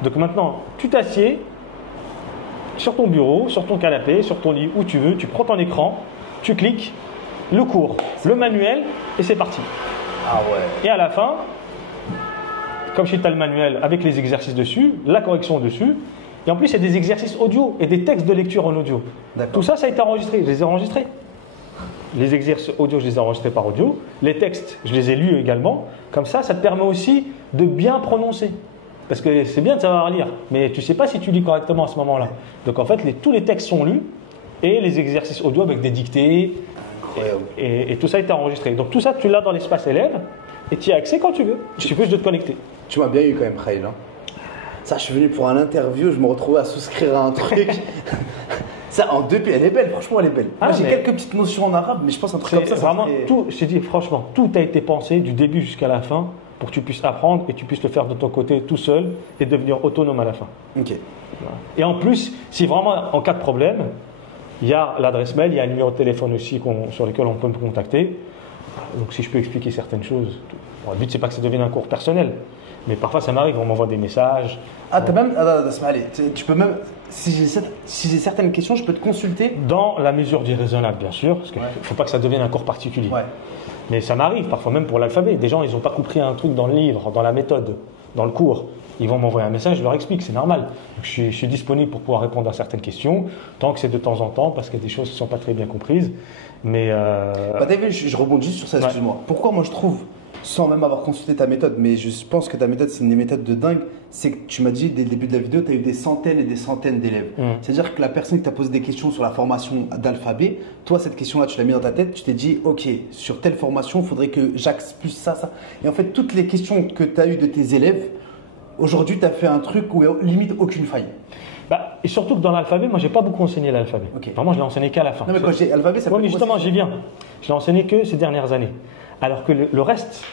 Donc maintenant, tu t'assieds sur ton bureau, sur ton canapé, sur ton lit, où tu veux, tu prends ton écran, tu cliques, le cours, le manuel, et c'est parti. Ah ouais. Et à la fin, comme si tu as le manuel avec les exercices dessus, la correction dessus, et en plus, il y a des exercices audio et des textes de lecture en audio. Tout ça, ça a été enregistré. Je les ai enregistrés. Les exercices audio, je les ai enregistrés par audio. Les textes, je les ai lus également. Comme ça te permet aussi de bien prononcer. Parce que c'est bien de savoir lire, mais tu ne sais pas si tu lis correctement à ce moment-là. Donc en fait, tous les textes sont lus et les exercices audio avec des dictées. Et tout ça a été enregistré. Donc tout ça, tu l'as dans l'espace élève et tu y as accès quand tu veux. Il suffit juste de te connecter. Tu m'as bien eu quand même, Khaïl. Hein. Ça, je suis venu pour un interview, je me retrouvais à souscrire à un truc. Ça, en 2 pays, elle est belle, franchement, elle est belle. Moi, j'ai quelques petites notions en arabe, mais je pense un truc comme ça. Vraiment, tout, je te dis franchement, tout a été pensé du début jusqu'à la fin pour que tu puisses apprendre et tu puisses le faire de ton côté tout seul et devenir autonome à la fin. Ok. Voilà. Et en plus, si vraiment en cas de problème, il y a l'adresse mail, il y a un numéro de téléphone aussi sur lequel on peut me contacter. Donc si je peux expliquer certaines choses, bon, le but c'est pas que ça devienne un cours personnel. Mais parfois ça m'arrive, on m'envoie des messages. Ah, t'as même. Allez, tu peux même. Si j'ai certaines questions, je peux te consulter. Dans la mesure du raisonnable, bien sûr, parce qu'il ne faut pas que ça devienne un cours particulier. Ouais. Mais ça m'arrive, parfois même pour l'alphabet. Des gens, ils n'ont pas compris un truc dans le livre, dans la méthode, dans le cours. Ils vont m'envoyer un message, je leur explique, c'est normal. Donc, je suis disponible pour pouvoir répondre à certaines questions, tant que c'est de temps en temps, parce qu'il y a des choses qui ne sont pas très bien comprises. Mais. David, je rebondis sur ça, excuse-moi. Pourquoi moi je trouve, sans même avoir consulté ta méthode, mais je pense que ta méthode c'est une méthode de dingue, c'est que tu m'as dit dès le début de la vidéo, tu as eu des centaines et des centaines d'élèves. C'est-à-dire que la personne qui t'a posé des questions sur la formation d'alphabet, toi cette question-là tu l'as mis dans ta tête, tu t'es dit ok, sur telle formation, il faudrait que j'axe plus ça. Et en fait, toutes les questions que tu as eues de tes élèves, aujourd'hui tu as fait un truc où il n'y a limite aucune faille. Bah, et surtout que dans l'alphabet, moi j'ai pas beaucoup enseigné l'alphabet. Okay. Vraiment, je l'ai enseigné qu'à la fin. Non, mais quand j'ai alphabet, ça peut mais justement, j'y viens. Je l'ai enseigné que ces dernières années. Alors que le reste,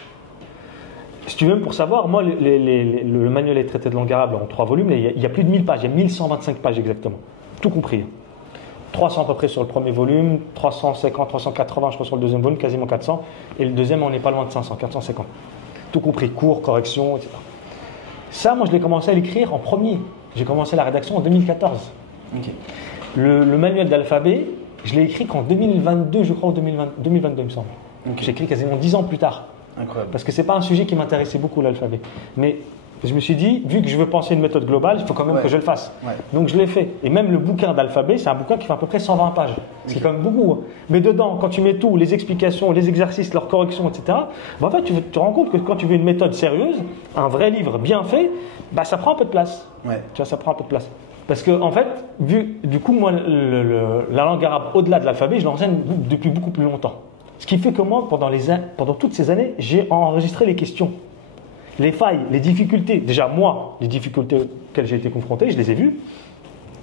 si tu veux, pour savoir, moi, le manuel est traité de langue arabe en 3 volumes, il y a plus de 1000 pages, il y a 1125 pages exactement, tout compris. 300 à peu près sur le premier volume, 350, 380 je crois sur le deuxième volume, quasiment 400, et le deuxième on n'est pas loin de 500, 450. Tout compris, cours, correction, etc. Ça, moi je l'ai commencé à l'écrire en premier. J'ai commencé la rédaction en 2014. Okay. Le manuel d'alphabet, je l'ai écrit qu'en 2022, je crois, ou 2022 il me semble. Okay. J'ai écrit quasiment 10 ans plus tard. Incroyable. Parce que ce n'est pas un sujet qui m'intéressait beaucoup, l'alphabet. Mais Et je me suis dit, vu que je veux penser une méthode globale, il faut quand même que je le fasse. Donc je l'ai fait. Et même le bouquin d'alphabet, c'est un bouquin qui fait à peu près 120 pages. C'est quand même beaucoup. Hein. Mais dedans, quand tu mets tout, les explications, les exercices, leurs corrections, etc., en fait, tu te rends compte que quand tu veux une méthode sérieuse, un vrai livre bien fait, ça prend un peu de place. Tu vois, ça prend un peu de place. Parce que, en fait, du coup, moi, la langue arabe, au-delà de l'alphabet, je l'enseigne depuis beaucoup plus longtemps. Ce qui fait que moi, pendant toutes ces années, j'ai enregistré les questions. Les failles, les difficultés, déjà moi, les difficultés auxquelles j'ai été confronté, je les ai vues,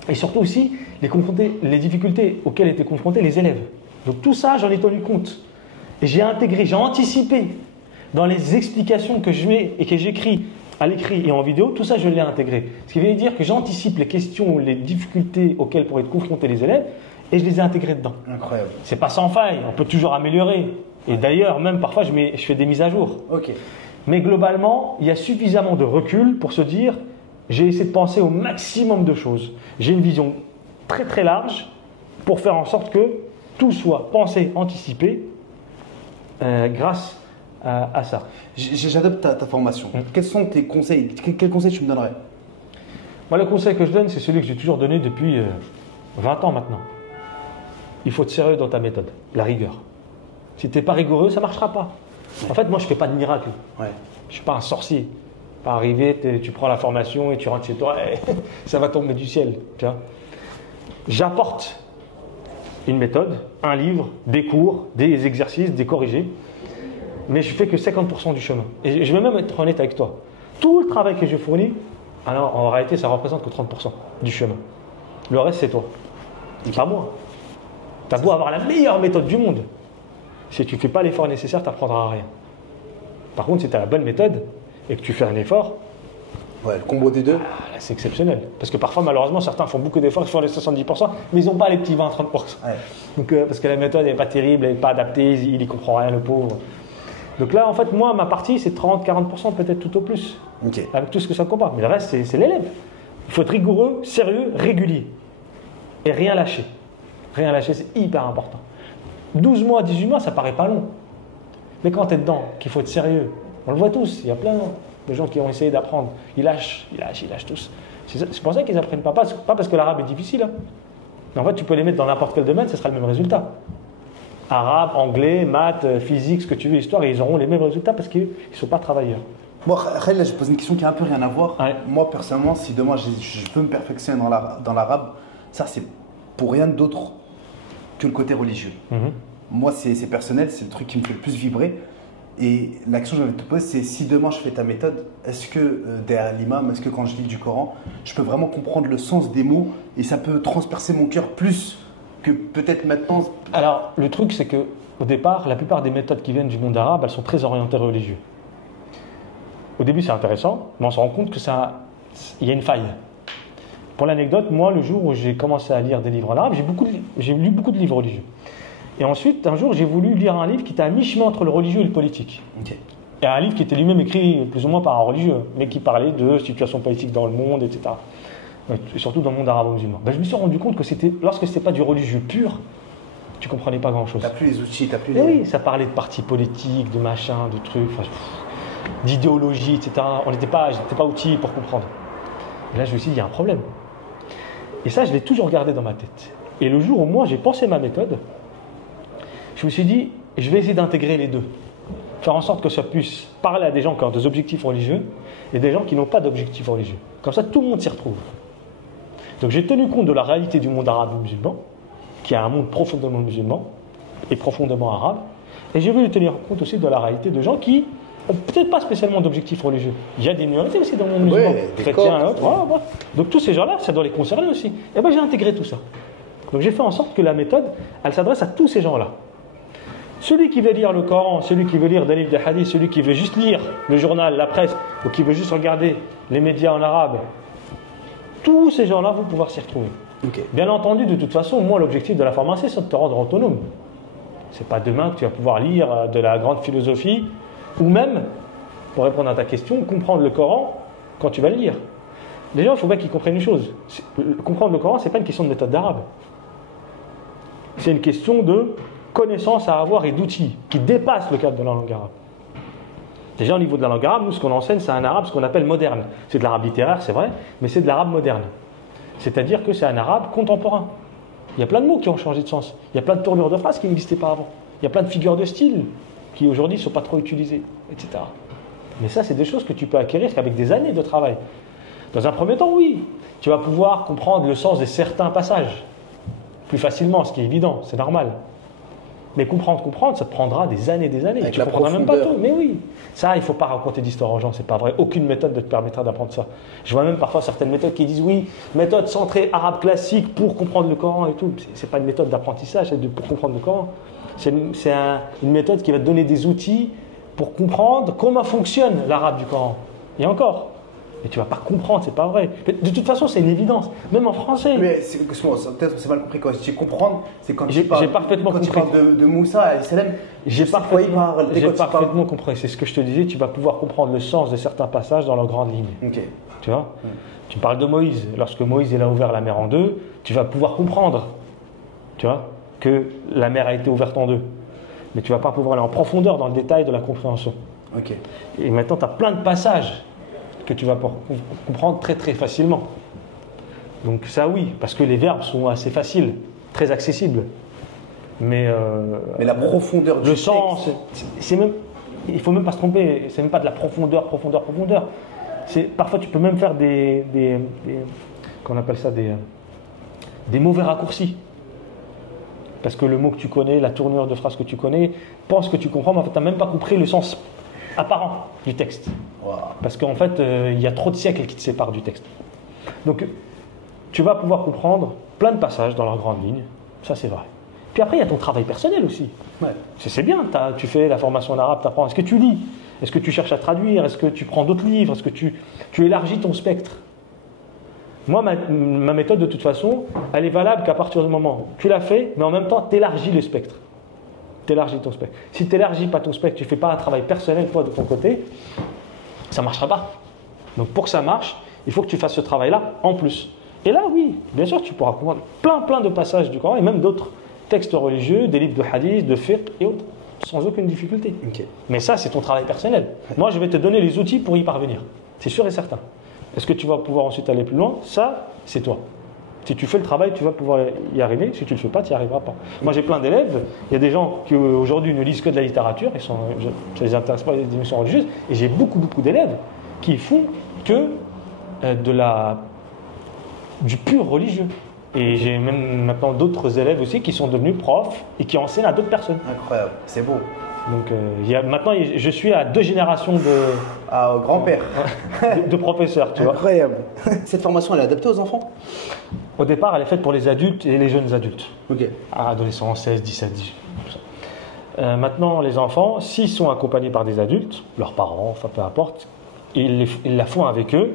et surtout aussi les difficultés auxquelles étaient confrontés les élèves. Donc tout ça, j'en ai tenu compte. Et j'ai intégré, j'ai anticipé dans les explications que je mets et que j'écris à l'écrit et en vidéo, tout ça je l'ai intégré. Ce qui veut dire que j'anticipe les questions, les difficultés auxquelles pourraient être confrontés les élèves, et je les ai intégrées dedans. Incroyable. C'est pas sans faille, on peut toujours améliorer. Et d'ailleurs, même parfois, je fais des mises à jour. Mais globalement, il y a suffisamment de recul pour se dire j'ai essayé de penser au maximum de choses. J'ai une vision très très large pour faire en sorte que tout soit pensé, anticipé grâce à ça. J'adopte ta formation. Quels sont tes conseils? Quels conseils tu me donnerais? Moi, le conseil que je donne, c'est celui que j'ai toujours donné depuis 20 ans maintenant. Il faut être sérieux dans ta méthode, la rigueur. Si tu n'es pas rigoureux, ça ne marchera pas. En fait, moi, je ne fais pas de miracle. Je ne suis pas un sorcier. Pas arriver, tu prends la formation et tu rentres chez toi, et ça va tomber du ciel. J'apporte une méthode, un livre, des cours, des exercices, des corrigés, mais je fais que 50% du chemin. Et je vais même être honnête avec toi. Tout le travail que je fournis, alors en réalité, ça représente que 30% du chemin. Le reste, c'est toi. C'est pas moi. Tu as beau avoir la meilleure méthode du monde. Si tu ne fais pas l'effort nécessaire, tu n'apprendras rien. Par contre, si tu as la bonne méthode et que tu fais un effort, le combo des deux, là, c'est exceptionnel. Parce que parfois, malheureusement, certains font beaucoup d'efforts, ils font les 70%, mais ils n'ont pas les petits 20-30%. Donc, parce que la méthode n'est pas terrible, elle n'est pas adaptée, il n'y comprend rien, le pauvre. Donc là, en fait, moi, ma partie, c'est 30-40%, peut-être tout au plus. Avec tout ce que ça comporte. Mais le reste, c'est l'élève. Il faut être rigoureux, sérieux, régulier. Et rien lâcher. Rien lâcher, c'est hyper important. 12 mois, 18 mois, ça paraît pas long. Mais quand tu es dedans, qu'il faut être sérieux, on le voit tous, il y a plein de gens qui ont essayé d'apprendre. Ils lâchent tous. C'est pour ça qu'ils n'apprennent pas parce que l'arabe est difficile. Mais en fait, tu peux les mettre dans n'importe quel domaine, ce sera le même résultat. Arabe, anglais, maths, physique, ce que tu veux, histoire, et ils auront les mêmes résultats parce qu'ils ne sont pas travailleurs. Moi, Khalil, là, je pose une question qui a un peu rien à voir. Moi, personnellement, si demain je veux me perfectionner dans l'arabe, ça, c'est pour rien d'autre que le côté religieux. Moi, c'est personnel, c'est le truc qui me fait le plus vibrer. Et la question que je vais te poser, c'est si demain je fais ta méthode, est-ce que derrière l'imam, est-ce que quand je lis du Coran, je peux vraiment comprendre le sens des mots et ça peut transpercer mon cœur plus que peut-être maintenant? Alors, le truc, c'est qu'au départ, la plupart des méthodes qui viennent du monde arabe, elles sont très orientées religieux. Au début, c'est intéressant, mais on se rend compte que il y a une faille. Pour l'anecdote, moi, le jour où j'ai commencé à lire des livres en arabe, j'ai lu beaucoup de livres religieux. Et ensuite, un jour, j'ai voulu lire un livre qui était à mi-chemin entre le religieux et le politique. Et un livre qui était lui-même écrit plus ou moins par un religieux, mais qui parlait de situation politique dans le monde, etc. Et surtout dans le monde arabo-musulman. Je me suis rendu compte que lorsque ce n'était pas du religieux pur, tu ne comprenais pas grand-chose. Tu n'as plus les outils, tu n'as plus Oui, ça parlait de partis politiques, de machin, de trucs, d'idéologie, etc. J'étais pas outillé pour comprendre. Et là, je me suis dit, il y a un problème. Et ça, je l'ai toujours gardé dans ma tête. Et le jour où moi, j'ai pensé ma méthode, je me suis dit, je vais essayer d'intégrer les deux. Faire en sorte que ça puisse parler à des gens qui ont des objectifs religieux et des gens qui n'ont pas d'objectifs religieux. Comme ça, tout le monde s'y retrouve. Donc j'ai tenu compte de la réalité du monde arabe-musulman, qui est un monde profondément musulman et profondément arabe. Et j'ai voulu tenir compte aussi de la réalité de gens qui n'ont peut-être pas spécialement d'objectifs religieux. Il y a des minorités aussi dans le monde musulman, chrétiens et autres. Voilà. Donc tous ces gens-là, ça doit les concerner aussi. Et j'ai intégré tout ça. Donc j'ai fait en sorte que la méthode, elle s'adresse à tous ces gens-là. Celui qui veut lire le Coran, celui qui veut lire des livres de hadith, celui qui veut juste lire le journal, la presse, ou qui veut juste regarder les médias en arabe, tous ces gens-là vont pouvoir s'y retrouver. Bien entendu, de toute façon, moi, l'objectif de la formation, c'est de te rendre autonome. C'est pas demain que tu vas pouvoir lire de la grande philosophie, ou même, pour répondre à ta question, comprendre le Coran quand tu vas le lire. Les gens, il faut bien qu'ils comprennent une chose. Comprendre le Coran, ce n'est pas une question de méthode d'arabe. C'est une question de connaissances à avoir et d'outils qui dépassent le cadre de la langue arabe. Déjà au niveau de la langue arabe, nous ce qu'on enseigne, c'est un arabe, ce qu'on appelle moderne. C'est de l'arabe littéraire, c'est vrai, mais c'est de l'arabe moderne. C'est-à-dire que c'est un arabe contemporain. Il y a plein de mots qui ont changé de sens. Il y a plein de tournures de phrases qui n'existaient pas avant. Il y a plein de figures de style qui aujourd'hui ne sont pas trop utilisées, etc. Mais ça, c'est des choses que tu peux acquérir qu'avec des années de travail. Dans un premier temps, oui, tu vas pouvoir comprendre le sens de certains passages plus facilement, ce qui est évident, c'est normal. Mais comprendre, ça te prendra des années. Avec tu la ne comprendras même pas profondeur. tout. Mais oui, ça, il ne faut pas raconter d'histoire aux gens, c'est pas vrai. Aucune méthode ne te permettra d'apprendre ça. Je vois même parfois certaines méthodes qui disent oui, méthode centrée arabe classique pour comprendre le Coran et tout. C'est pas une méthode d'apprentissage, pour comprendre le Coran. C'est une méthode qui va te donner des outils pour comprendre comment fonctionne l'arabe du Coran. Et encore. Mais tu ne vas pas comprendre, c'est pas vrai. Mais de toute façon, c'est une évidence. Même en français. Mais excuse-moi, peut-être c'est mal compris quand je dis comprendre, c'est quand J'ai tu parles, parfaitement quand tu compris. parles de Moussa alayhi salam. J'ai je sais quoi il parle. Et j'ai quand tu parles- parfaitement compris. C'est ce que je te disais. Tu vas pouvoir comprendre le sens de certains passages dans leurs grandes lignes. Ok. Tu vois Tu parles de Moïse. Lorsque Moïse il a ouvert la mer en deux, tu vas pouvoir comprendre, tu vois, que la mer a été ouverte en deux. Mais tu ne vas pas pouvoir aller en profondeur dans le détail de la compréhension. Ok. Et maintenant, tu as plein de passages que tu vas comprendre très très facilement. Donc ça oui, parce que les verbes sont assez faciles, très accessibles. Mais la profondeur du le texte. sens, c'est même, il faut même pas se tromper, c'est même pas de la profondeur. Parfois tu peux même faire qu'on appelle ça des mauvais raccourcis. Parce que le mot que tu connais, la tournure de phrase que tu connais, pense que tu comprends, mais en fait tu n'as même pas compris le sens apparent du texte. Wow. Parce qu'en fait, il y a trop de siècles qui te séparent du texte. Donc, tu vas pouvoir comprendre plein de passages dans leurs grandes lignes. Ça, c'est vrai. Puis après, il y a ton travail personnel aussi. Ouais. C'est bien. Tu fais la formation en arabe, tu apprends. Est-ce que tu lis? Est-ce que tu cherches à traduire? Est-ce que tu prends d'autres livres? Est-ce que tu élargis ton spectre? Moi, ma méthode, de toute façon, elle est valable qu'à partir du moment où tu l'as fait, mais en même temps, tu élargis le spectre. T'élargis ton spectre. Si tu n'élargis pas ton spectre, tu ne fais pas un travail personnel, toi, de ton côté, ça ne marchera pas. Donc pour que ça marche, il faut que tu fasses ce travail-là en plus. Et là, oui, bien sûr, tu pourras comprendre plein de passages du Coran et même d'autres textes religieux, des livres de hadith, de fiqh et autres, sans aucune difficulté. Ok. Mais ça, c'est ton travail personnel. Moi, je vais te donner les outils pour y parvenir. C'est sûr et certain. Est-ce que tu vas pouvoir ensuite aller plus loin? Ça, c'est toi. Si tu fais le travail, tu vas pouvoir y arriver. Si tu ne le fais pas, tu n'y arriveras pas. Moi, j'ai plein d'élèves. Il y a des gens qui aujourd'hui ne lisent que de la littérature. Ça ne les intéresse pas les émissions religieuses. Et j'ai beaucoup d'élèves qui font que du pur religieux. Et j'ai même maintenant d'autres élèves aussi qui sont devenus profs et qui enseignent à d'autres personnes. Incroyable, c'est beau. Donc maintenant, je suis à 2 générations Ah, grand-père. de professeurs, tu vois. Incroyable. Cette formation, elle est adaptée aux enfants? Au départ, elle est faite pour les adultes et les jeunes adultes. Ok. Adolescents, 16, 17, 18. tout ça. Maintenant, les enfants, s'ils sont accompagnés par des adultes, leurs parents, enfin peu importe, ils la font avec eux,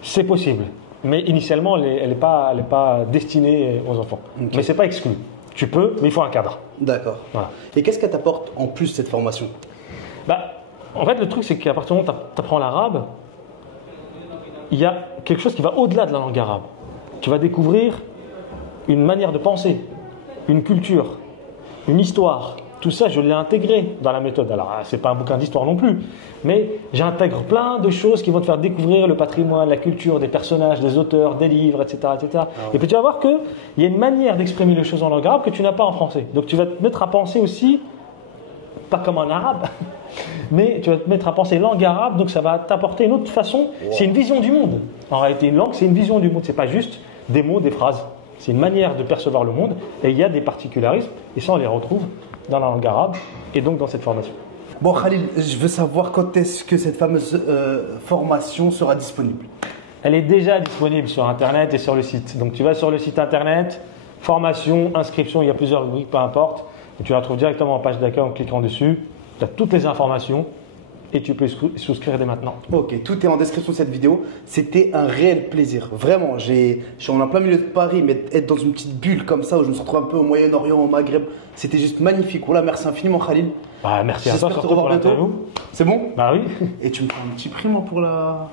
c'est possible. Mais initialement, elle n'est pas destinée aux enfants. Ok. Mais ce n'est pas exclu. Tu peux, mais il faut un cadre. D'accord. Voilà. Et qu'est-ce qu'elle t'apporte en plus cette formation? En fait, le truc, c'est qu'à partir du moment où tu apprends l'arabe, il y a quelque chose qui va au-delà de la langue arabe. Tu vas découvrir une manière de penser, une culture, une histoire. Tout ça, je l'ai intégré dans la méthode. Alors, ce n'est pas un bouquin d'histoire non plus, mais j'intègre plein de choses qui vont te faire découvrir le patrimoine, la culture, des personnages, des auteurs, des livres, etc. etc. Et puis tu vas voir qu'il y a une manière d'exprimer les choses en langue arabe que tu n'as pas en français. Donc tu vas te mettre à penser aussi, pas comme en arabe, mais tu vas te mettre à penser langue arabe, donc ça va t'apporter une autre façon. Wow. C'est une vision du monde. En réalité, une langue, c'est une vision du monde. C'est pas juste des mots, des phrases. C'est une manière de percevoir le monde. Et il y a des particularismes, et ça, on les retrouve dans la langue arabe, et donc dans cette formation. Bon, Khalil, je veux savoir quand est-ce que cette fameuse formation sera disponible? Elle est déjà disponible sur Internet et sur le site. Donc tu vas sur le site Internet, formation, inscription, il y a plusieurs rubriques, peu importe. Et tu la trouves directement en page d'accueil en cliquant dessus. Tu as toutes les informations et tu peux souscrire dès maintenant. Ok, tout est en description de cette vidéo. C'était un réel plaisir. Vraiment, je suis en plein milieu de Paris, mais être dans une petite bulle comme ça où je me retrouve un peu au Moyen-Orient, au Maghreb, c'était juste magnifique. Voilà, merci infiniment, Khalil. Merci à toi, J'espère te surtout revoir pour bientôt. l'interview. C'est bon? Bah oui. Et tu me prends un petit prix, moi, pour la...